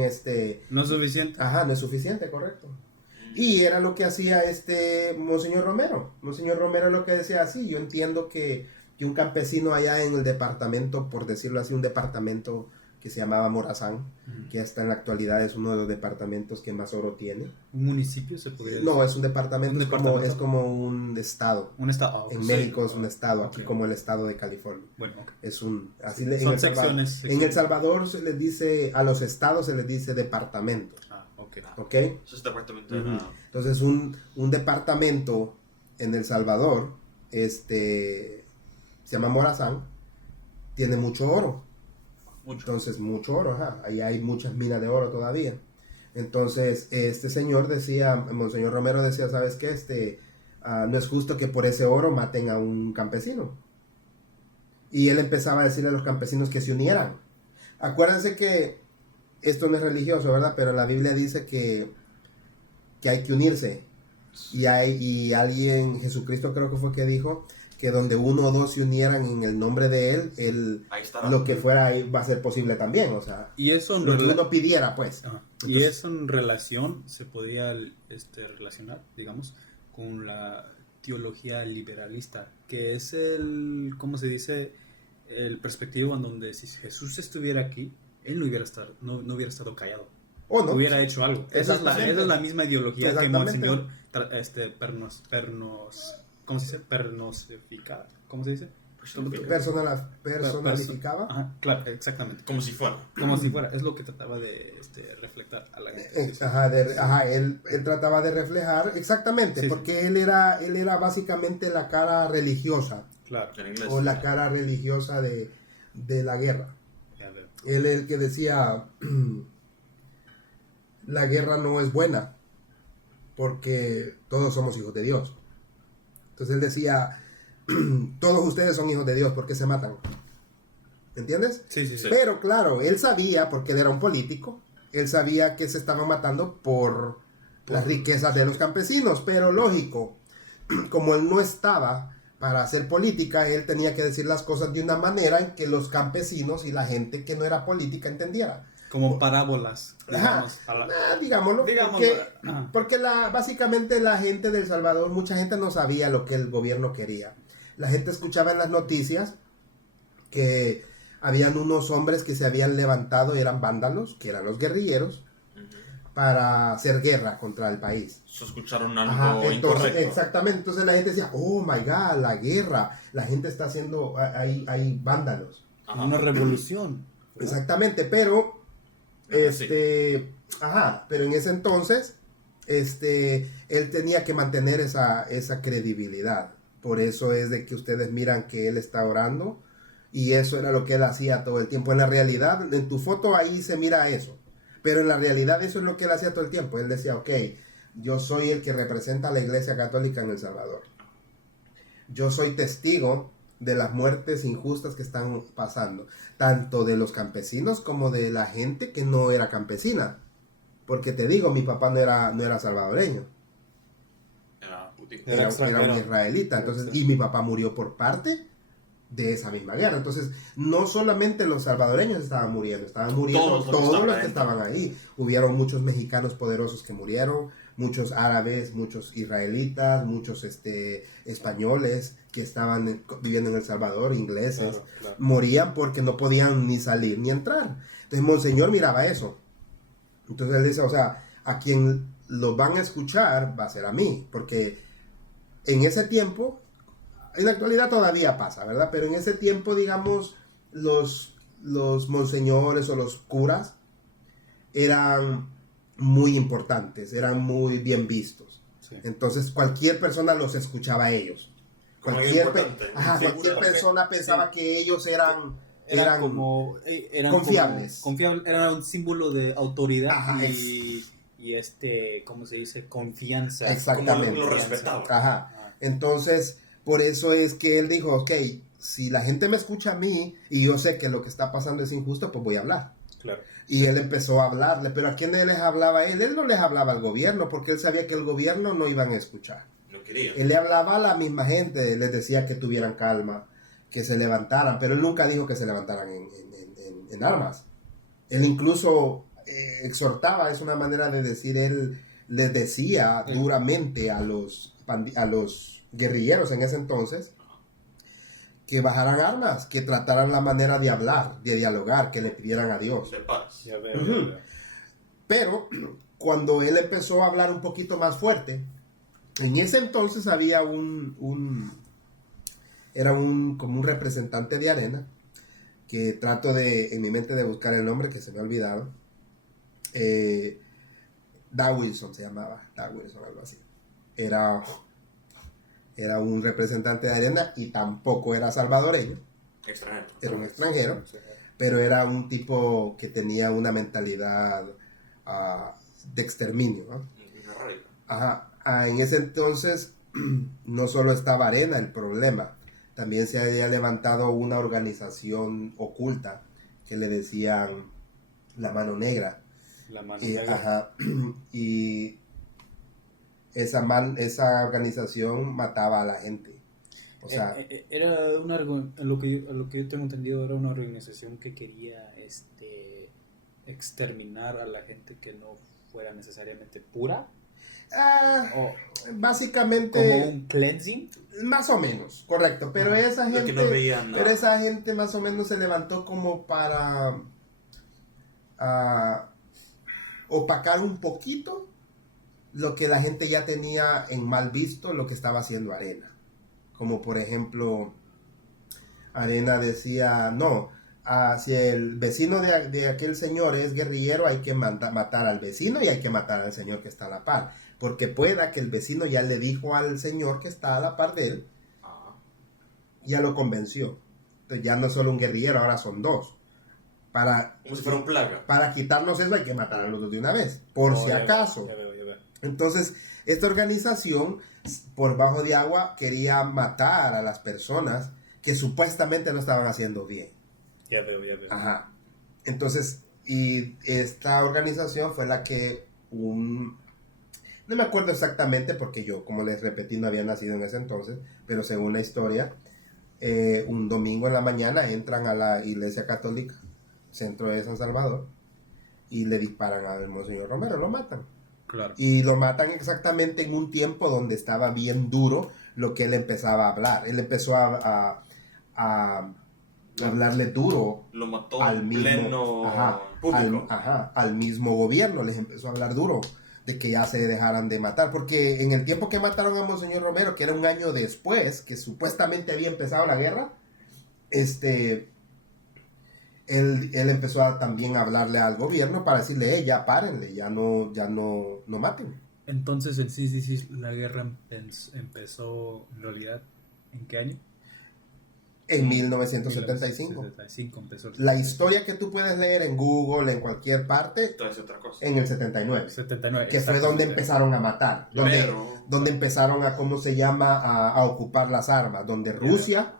no es suficiente. ajá, no es suficiente, correcto. Y era lo que hacía Monseñor Romero. Monseñor Romero lo que decía así, yo entiendo que un campesino allá en el departamento, por decirlo así, un departamento que se llamaba Morazán, Ujú. que hasta en la actualidad es uno de los departamentos que más oro tiene. Un municipio se podría No, decir. es un departamento, ¿Un es departamento? como un estado. Un estado. En Sí. México es un estado, aquí Ok. como el estado de California. Bueno, ok. Es un, así Sí, le- son El Salvador- secciones. En El Salvador se les dice, a los estados se les dice departamentos, Ah, ok. ¿ok? Eso es departamento de Ujú. la... Entonces un departamento en El Salvador, se llama Morazán, tiene mucho oro. Mucho. Entonces mucho oro, ajá. Ahí hay muchas minas de oro todavía. Entonces este señor decía, Monseñor Romero decía, ¿sabes qué? No es justo que por ese oro maten a un campesino. Y él empezaba a decirle a los campesinos que se unieran. Acuérdense que esto no es religioso, ¿verdad? Pero la Biblia dice que hay que unirse. Y alguien, Jesucristo creo que fue que dijo, que donde uno o dos se unieran en el nombre de él, Ahí está. lo que fuera ahí va a ser posible también. O sea, Y eso en lo que rela- uno pidiera, pues. Ajá. Y Entonces- eso en relación se podía relacionar, digamos, con la teología liberalista, que es ¿cómo se dice? El perspectivo en donde si Jesús estuviera aquí, él no hubiera estado callado, ¿O no? hubiera hecho algo. Exactamente. Esa es la misma ideología que Exactamente. Monseñor ¿cómo se dice? ¿Cómo se dice? Personalificaba. Ajá, claro, exactamente. Como si fuera. Como si fuera, es lo que trataba de reflejar a la gente. Sí, sí. Él trataba de reflejar, exactamente, Sí, sí. porque él era básicamente la cara religiosa, Claro, En inglés. o la cara religiosa de la guerra. ya veo. Él es el que decía, la guerra no es buena, porque todos somos hijos de Dios. Entonces él decía, todos ustedes son hijos de Dios, ¿por qué se matan? ¿Entiendes? Sí, sí, sí. Sí. Pero claro, él sabía, porque él era un político, él sabía que se estaban matando por las riquezas de los campesinos, pero lógico, como él no estaba para hacer política, él tenía que decir las cosas de una manera en que los campesinos y la gente que no era política entendiera. Como parábolas, digamos. Digámoslo, Digamos, ajá. porque básicamente la gente de El Salvador, mucha gente no sabía lo que el gobierno quería. La gente escuchaba en las noticias que habían unos hombres que se habían levantado, eran vándalos, que eran los guerrilleros, para hacer guerra contra el país. So, escucharon Ajá, algo entonces, incorrecto. exactamente, entonces la gente decía, oh my god, la guerra, la gente está haciendo, hay vándalos. Ajá. Una revolución. Exactamente, pero Sí. pero en ese entonces él tenía que mantener esa credibilidad. Por eso es de que ustedes miran que él está orando, y eso era lo que él hacía todo el tiempo. En la realidad, en tu foto ahí se mira eso, pero en la realidad eso es lo que él hacía todo el tiempo. Él decía, ok, yo soy el que representa a la Iglesia Católica en El Salvador. Yo soy testigo de las muertes injustas que están pasando, tanto de los campesinos como de la gente que no era campesina. Porque te digo, mi papá no era salvadoreño, Era judío. Era era un extranjero. israelita. Entonces, y mi papá murió por parte de esa misma guerra. Entonces, no solamente los salvadoreños estaban muriendo Todos los que todos estaban los que adentro. estaban ahí. Hubieron muchos mexicanos poderosos que murieron, muchos árabes, muchos israelitas, muchos españoles que estaban viviendo en El Salvador, ingleses. Claro, claro. Morían porque no podían ni salir ni entrar. Entonces Monseñor miraba eso. Entonces él dice, o sea, a quien lo van a escuchar va a ser a mí, porque en ese tiempo, en la actualidad todavía pasa, ¿verdad? Pero en ese tiempo, digamos, los monseñores o los curas eran muy importantes, eran muy bien vistos. Sí. Entonces cualquier persona los escuchaba a ellos. Como Cualquier, alguien importante, cualquier figura. persona pensaba que ellos eran Eran confiables. Era un símbolo de autoridad. Ajá, y ¿cómo se dice? Confianza. Exactamente. Como lo respetaban. Ajá. Ah, Entonces, por eso es que él dijo, ok, si la gente me escucha a mí y yo sé que lo que está pasando es injusto, pues voy a hablar. claro. Y él empezó a hablarle, pero ¿a quién les hablaba él? Él no les hablaba al gobierno, porque él sabía que el gobierno no iban a escuchar. No quería. Él le hablaba a la misma gente, les decía que tuvieran calma, que se levantaran, pero él nunca dijo que se levantaran en armas. Él incluso exhortaba, es una manera de decir, él les decía duramente a los guerrilleros en ese entonces que bajaran armas, que trataran la manera de hablar, de dialogar, que le pidieran a Dios. De paz. Ya veo, Ujú. ya veo. Pero cuando él empezó a hablar un poquito más fuerte, en ese entonces había era como un representante de Arena, que trato en mi mente de buscar el nombre, que se me ha olvidado. Doug Wilson se llamaba, Doug Wilson, algo así. Era un representante de Arena y tampoco era salvadoreño, Extranjero. era un extranjero, pero era un tipo que tenía una mentalidad de exterminio, ¿no? Radical. Ajá. En ese entonces no solo estaba Arena el problema, también se había levantado una organización oculta que le decían la Mano Negra. La mano Y, negra. ajá, y esa organización mataba a la gente. O sea, Era lo que yo tengo entendido, era una organización que quería exterminar a la gente que no fuera necesariamente pura, o básicamente como un cleansing. más o menos, correcto, pero esa Lo gente, que no veían nada. pero esa gente más o menos se levantó como para opacar un poquito lo que la gente ya tenía en mal visto, lo que estaba haciendo Arena. Como por ejemplo, Arena decía, no, si el vecino de aquel señor es guerrillero, hay que matar al vecino y hay que matar al señor que está a la par. Porque pueda que el vecino ya le dijo al señor que está a la par de él, ya lo convenció. Entonces ya no es solo un guerrillero, ahora son dos. Como si fuera un plaga. Para quitarnos eso hay que matar a los dos de una vez, por si Ya acaso. veo, ya veo. Entonces, esta organización, por bajo de agua, quería matar a las personas que supuestamente lo estaban haciendo bien. Ya veo. Ajá. Entonces, y esta organización fue la que no me acuerdo exactamente porque yo, como les repetí, no había nacido en ese entonces, pero según la historia, un domingo en la mañana entran a la iglesia católica, centro de San Salvador, y le disparan al Monseñor Romero, lo matan. Claro. Y lo matan exactamente en un tiempo donde estaba bien duro lo que él empezaba a hablar. Él empezó a hablarle duro Lo mató al en mismo, pleno público. al mismo gobierno. Les empezó a hablar duro de que ya se dejaran de matar. Porque en el tiempo que mataron a Monseñor Romero, que era un año después, que supuestamente había empezado la guerra, él empezó también a hablarle al gobierno para decirle, ya párenle, ya no maten. Entonces, en sí, la guerra empezó en realidad, ¿en qué año? En 1975. 1975 empezó. La historia que tú puedes leer en Google, en cualquier parte, Esto es otra cosa. en el 79. 79. Que fue donde empezaron a matar. Pero- Donde empezaron ¿cómo se llama? A ocupar las armas. Donde Rusia,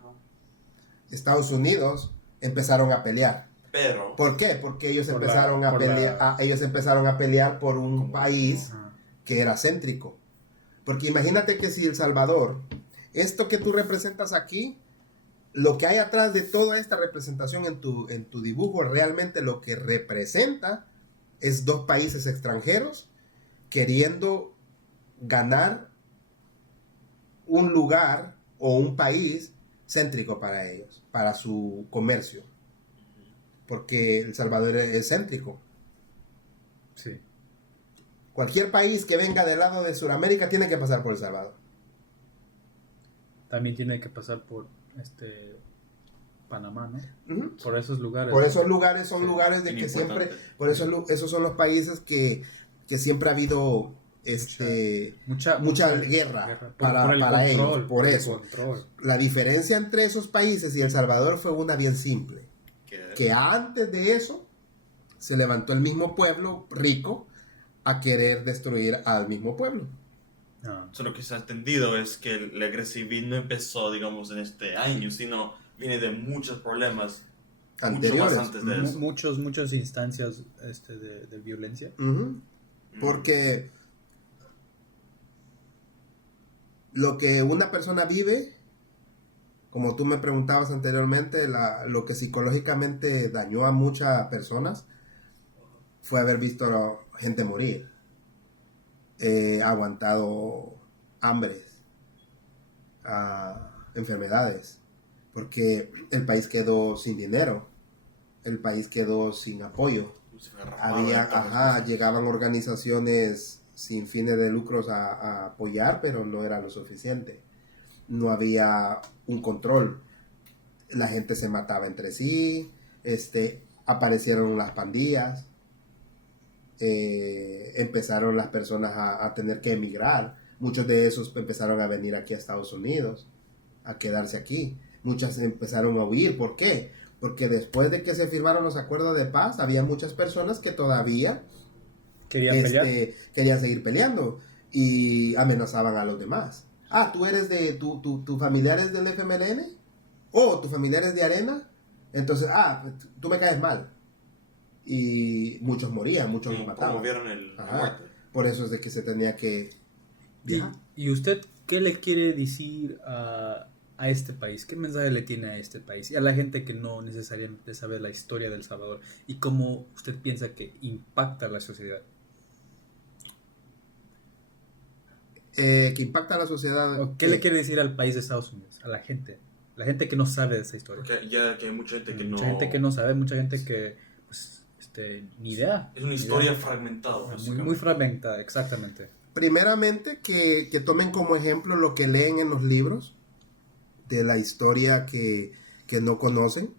Estados Unidos, empezaron a pelear. Pero ¿Por qué? Porque ellos Por empezaron la- a por pelear. la- Ellos empezaron a pelear por un Como- país Ajá. que era céntrico. Porque imagínate que si El Salvador, esto que tú representas aquí, lo que hay atrás de toda esta representación en tu dibujo, realmente lo que representa es dos países extranjeros queriendo ganar un lugar o un país céntrico para ellos, para su comercio. Porque El Salvador es céntrico. Sí. Cualquier país que venga del lado de Sudamérica tiene que pasar por El Salvador. También tiene que pasar por Panamá, ¿no? Ujú. Por esos lugares. Por esos lugares son Sí, lugares de bien que siempre, importante. por eso esos son los países que siempre ha habido mucha guerra para ellos, por el eso. control. La diferencia entre esos países y El Salvador fue una bien simple, que antes de eso se levantó el mismo pueblo rico a querer destruir al mismo pueblo. Ah, Solo que se ha entendido es que el agresivismo no empezó, digamos, en este año, sino viene de muchos problemas anteriores. antes de eso. Muchas instancias de violencia. Ujú. Porque lo que una persona vive, como tú me preguntabas anteriormente, lo que psicológicamente dañó a muchas personas fue haber visto a gente morir, aguantado hambres, enfermedades, porque el país quedó sin dinero, el país quedó sin apoyo. Llegaban organizaciones sin fines de lucros a apoyar, pero no era lo suficiente. No había un control. La gente se mataba entre sí, aparecieron las pandillas, empezaron las personas a tener que emigrar. Muchos de esos empezaron a venir aquí a Estados Unidos, a quedarse aquí. Muchas empezaron a huir. ¿Por qué? Porque después de que se firmaron los acuerdos de paz, había muchas personas que todavía querían seguir peleando y amenazaban a los demás. Tú eres tu familiar es del FMLN, tu familiar es de Arena, entonces, tú me caes mal. Y muchos morían, muchos los mataban. Como vieron la muerte. Por eso es de que se tenía que viajar. ¿Y usted qué le quiere decir a este país? ¿Qué mensaje le tiene a este país y a la gente que no necesariamente sabe la historia de El Salvador y cómo usted piensa que impacta a la sociedad? Que impacta a la sociedad. ¿Qué le quiere decir al país de Estados Unidos? A la gente que no sabe de esa historia. Porque ya que hay mucha gente que no... Mucha gente que no sabe, mucha gente que pues, ni idea. Es una historia fragmentada. Muy fragmentada, exactamente. Primeramente, que tomen como ejemplo lo que leen en los libros de la historia que no conocen,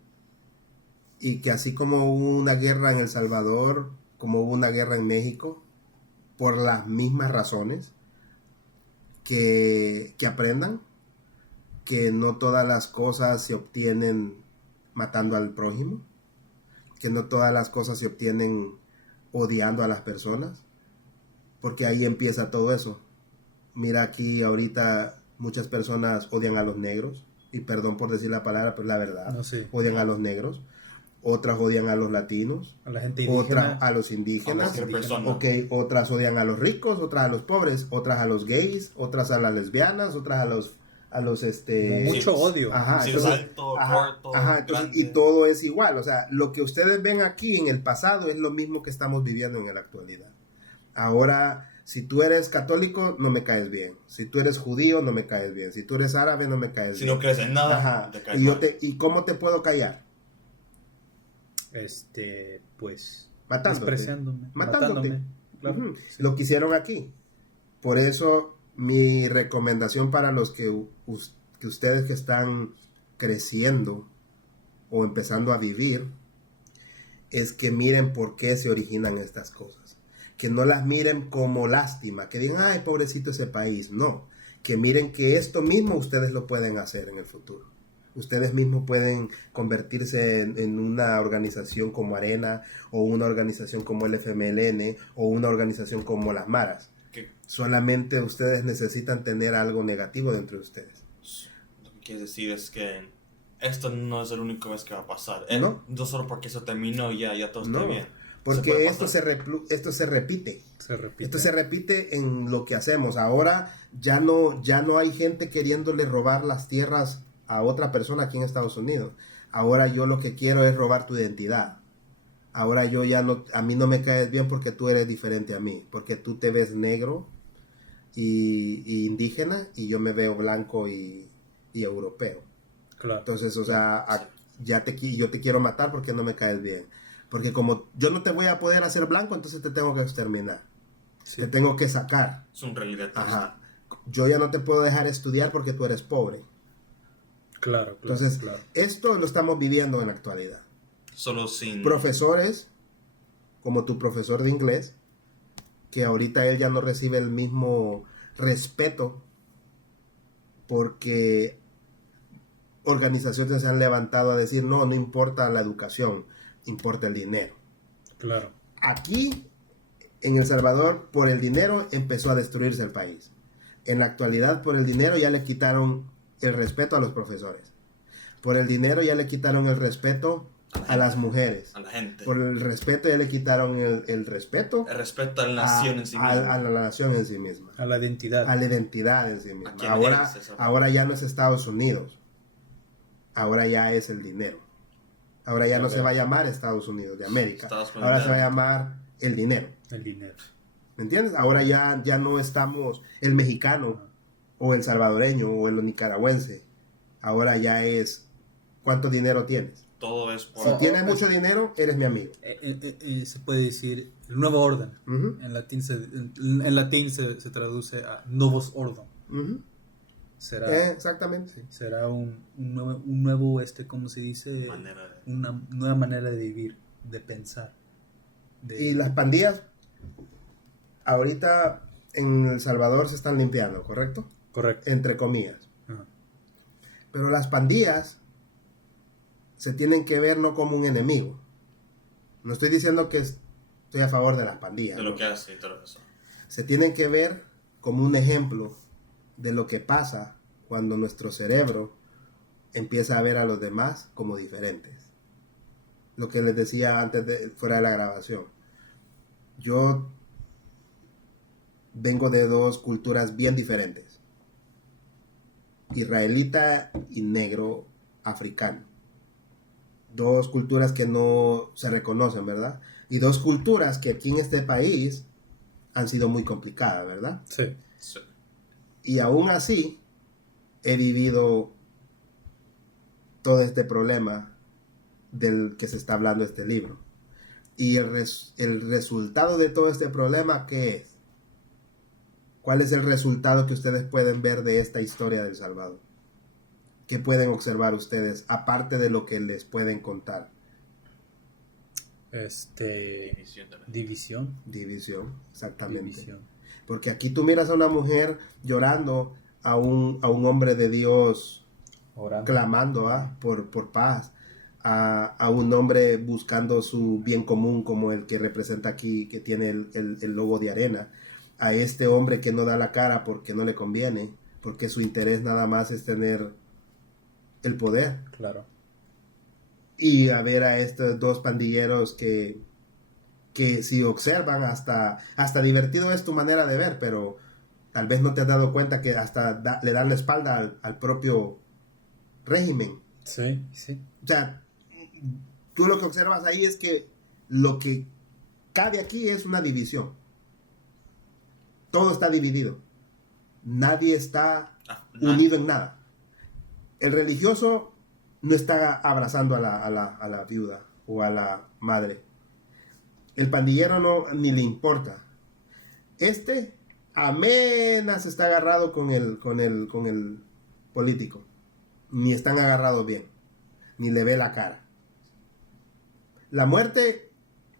y que así como hubo una guerra en El Salvador, como hubo una guerra en México, por las mismas razones, que aprendan que no todas las cosas se obtienen matando al prójimo, que no todas las cosas se obtienen odiando a las personas, porque ahí empieza todo eso. Mira, aquí ahorita muchas personas odian a los negros, y perdón por decir la palabra, pero es la verdad. No, sí. Odian a los negros, otras odian a los latinos, a la gente indígena, otras a los indígenas, otras odian a los ricos, otras a los pobres, otras a los gays, otras a las lesbianas, otras a los mucho odio. Entonces, y todo es igual. O sea, lo que ustedes ven aquí en el pasado es lo mismo que estamos viviendo en la actualidad. Ahora, si tú eres católico, no me caes bien. Si tú eres judío, no me caes bien. Si tú eres árabe, no me caes bien. Si no crees en nada, te caes mal. ¿Y cómo te puedo callar? Pues matándote. Matándome. Claro. Sí. Lo que hicieron aquí. Por eso mi recomendación para los que ustedes que están creciendo o empezando a vivir es que miren por qué se originan estas cosas. Que no las miren como lástima, que digan, ay, pobrecito ese país. No, que miren que esto mismo ustedes lo pueden hacer en el futuro. Ustedes mismos pueden convertirse en una organización como Arena, o una organización como el FMLN, o una organización como las Maras. ¿Qué? Solamente ustedes necesitan tener algo negativo dentro de ustedes. Lo que quieres decir es que esto no es la única vez que va a pasar. No. No solo porque eso terminó y ya todo está bien. Porque esto se repite. Esto se repite en lo que hacemos. Ahora ya no hay gente queriéndole robar las tierras a otra persona aquí en Estados Unidos. Ahora yo lo que quiero es robar tu identidad. Ahora yo ya no, a mí no me caes bien porque tú eres diferente a mí, porque tú te ves negro y indígena, y yo me veo blanco y europeo. Claro. Entonces, o sea, yo te quiero matar porque no me caes bien. Porque como yo no te voy a poder hacer blanco, entonces te tengo que exterminar. Sí. Te tengo que sacar. Es un realidad. Ajá. Yo ya no te puedo dejar estudiar porque tú eres pobre. Claro. Entonces, esto lo estamos viviendo en la actualidad. Solo sin... Profesores, como tu profesor de inglés, que ahorita él ya no recibe el mismo respeto porque organizaciones se han levantado a decir, no importa la educación, importa el dinero. Claro. Aquí, en El Salvador, por el dinero empezó a destruirse el país. En la actualidad, por el dinero ya le quitaron el respeto a los profesores. Por el dinero ya le quitaron el respeto a las mujeres. A la gente. Por el respeto ya le quitaron el respeto El respeto a la nación en sí misma. a la nación en sí misma. A la identidad. A la identidad en sí ¿A misma. quién eres, esa? Ahora ya no es Estados Unidos. Ahora ya es el dinero. Ahora ya no se va a llamar Estados Unidos de América. Estados Unidos. Ahora se va a llamar el dinero. El dinero. ¿Me entiendes? Ahora ya no estamos el mexicano o el salvadoreño o el nicaragüense. Ahora ya es ¿cuánto dinero tienes? Todo es por... Si tienes mucho dinero, eres mi amigo. Se puede decir el nuevo orden. Ujú, En latín se traduce a novus ordem. ujú. Será, Exactamente. sí, será un nuevo, ¿cómo se dice? manera de... Una nueva manera de vivir, de pensar. Y las pandillas ahorita en El Salvador se están limpiando, ¿correcto? Correcto. Entre comillas. Ajá. Pero las pandillas se tienen que ver no como un enemigo. No estoy diciendo que estoy a favor de las pandillas. de lo ¿no? que hace y todo eso. Se tienen que ver como un ejemplo de lo que pasa cuando nuestro cerebro empieza a ver a los demás como diferentes. Lo que les decía antes fuera de la grabación. Yo vengo de dos culturas bien diferentes. Israelita y negro africano. Dos culturas que no se reconocen, ¿verdad? Y dos culturas que aquí en este país han sido muy complicadas, ¿verdad? Sí. Sí. Y aún así he vivido todo este problema del que se está hablando este libro. Y el resultado de todo este problema, ¿qué es? ¿Cuál es el resultado que ustedes pueden ver de esta historia del Salvador? ¿Qué pueden observar ustedes, aparte de lo que les pueden contar? División de la- División. División, exactamente. División. Porque aquí tú miras a una mujer llorando, a un hombre de Dios Orando. clamando por paz, a un hombre buscando su bien común como el que representa aquí, que tiene el logo de arena, a este hombre que no da la cara porque no le conviene, porque su interés nada más es tener el poder, Claro. y a ver a estos dos pandilleros que si observan hasta divertido es tu manera de ver, pero tal vez no te has dado cuenta que hasta le dan la espalda al propio régimen. Sí, sí. O sea, tú lo que observas ahí es que lo que cabe aquí es una división. Todo está dividido. Nadie está unido en nada. El religioso no está abrazando a la viuda o a la madre. El pandillero no, ni le importa. Este apenas está agarrado con el político. Ni están agarrados bien. Ni le ve la cara. La muerte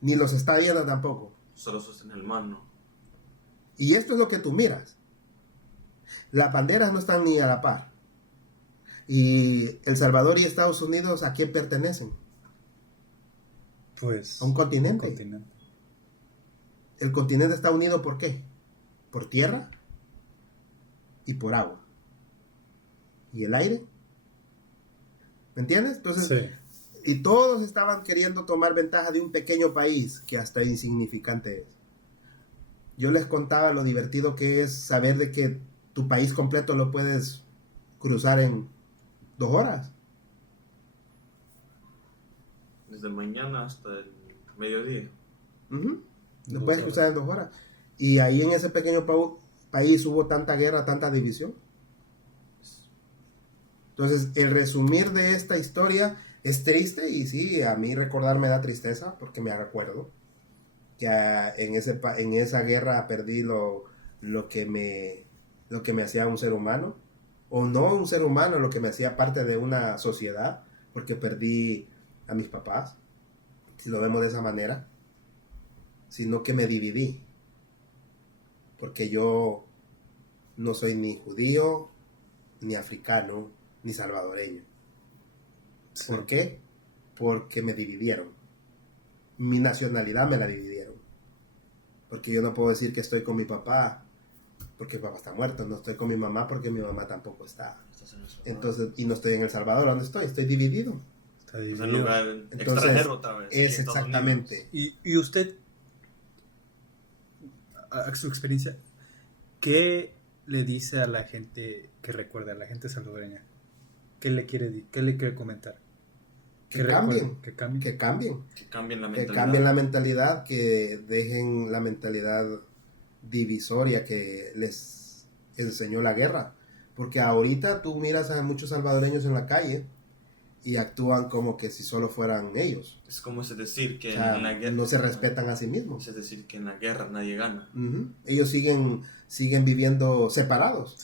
ni los está viendo tampoco. Solo sostiene el mano. Y esto es lo que tú miras. Las banderas no están ni a la par. Y El Salvador y Estados Unidos, ¿a quién pertenecen? Pues. A un continente. Un continente. El continente está unido ¿por qué? Por tierra y por agua. ¿Y el aire? ¿Me entiendes? Entonces, Sí. y todos estaban queriendo tomar ventaja de un pequeño país que hasta insignificante es. Yo les contaba lo divertido que es saber de que tu país completo lo puedes cruzar en 2 horas. Desde mañana hasta el mediodía. Ujú. Lo 2 puedes horas. cruzar en 2 horas. Y ahí en ese pequeño país hubo tanta guerra, tanta división. Entonces, el resumir de esta historia es triste y sí, a mí recordar me da tristeza porque me recuerdo que en esa guerra perdí lo que me hacía un ser humano, o no un ser humano, lo que me hacía parte de una sociedad, porque perdí a mis papás, si lo vemos de esa manera, sino que me dividí, porque yo no soy ni judío, ni africano, ni salvadoreño. Sí. ¿Por qué? Porque me dividieron. Mi nacionalidad me la dividieron. Porque yo no puedo decir que estoy con mi papá porque mi papá está muerto. No estoy con mi mamá porque mi mamá tampoco está. Estás en eso. Entonces, y no estoy en El Salvador. ¿Dónde estoy? Estoy dividido. Está Es dividido. un lugar Entonces, extranjero otra vez. aquí en Es Estados exactamente. Y usted, a su experiencia, ¿qué le dice a la gente que recuerda, a la gente salvadoreña? ¿Qué le quiere comentar? Que cambien, Que cambien. que cambien. Unidos. Que cambien la Que mentalidad. cambien la mentalidad, que dejen la mentalidad divisoria que les enseñó la guerra. Porque ahorita tú miras a muchos salvadoreños en la calle y actúan como que si solo fueran ellos. Es como es decir que O sea, en la guerra. no se respetan a sí mismos. Es decir que en la guerra nadie gana. Ujú. Ellos siguen viviendo separados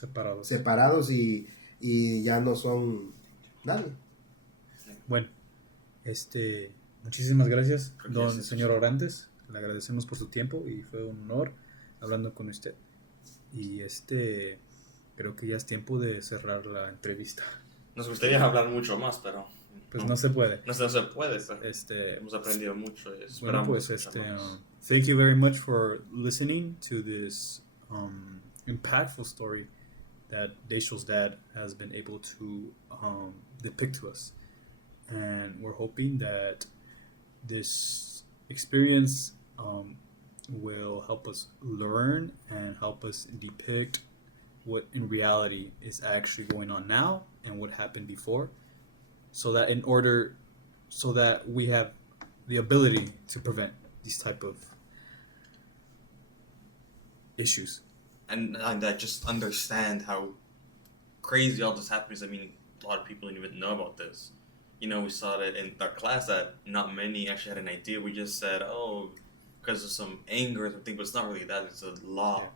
y ya no son nadie. Bueno, muchísimas gracias, Creo que don ya se señor escuchó. Orantes. Le agradecemos por su tiempo y fue un honor hablando con usted. Y creo que ya es tiempo de cerrar la entrevista. Nos gustaría hablar mucho más, pero Pues no se puede. no se puede. Pero Este, hemos aprendido mucho y bueno, esperamos pues escuchar más. thank you very much for listening to this impactful story that Daisho's dad has been able to depict to us. And we're hoping that this experience will help us learn and help us depict what in reality is actually going on now and what happened before, so that we have the ability to prevent these type of issues. And that just understand how crazy all this happens. I mean, a lot of people didn't even know about this. You know, we saw that in our class that not many actually had an idea. We just said, oh, because of some anger or something, but it's not really that. It's a lot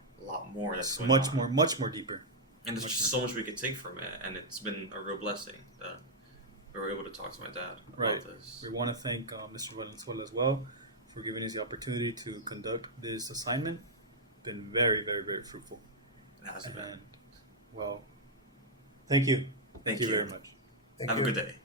more that's It's going much on. much more deeper. And there's much just so much we could take from it, and it's been a real blessing that we were able to talk to my dad about Right. this. We want to thank Mr. Valenzuela as well for giving us the opportunity to conduct this assignment. Been very, very, very fruitful. It has been. And, well, thank you. Thank you you. very much. Thank Have you. a good day.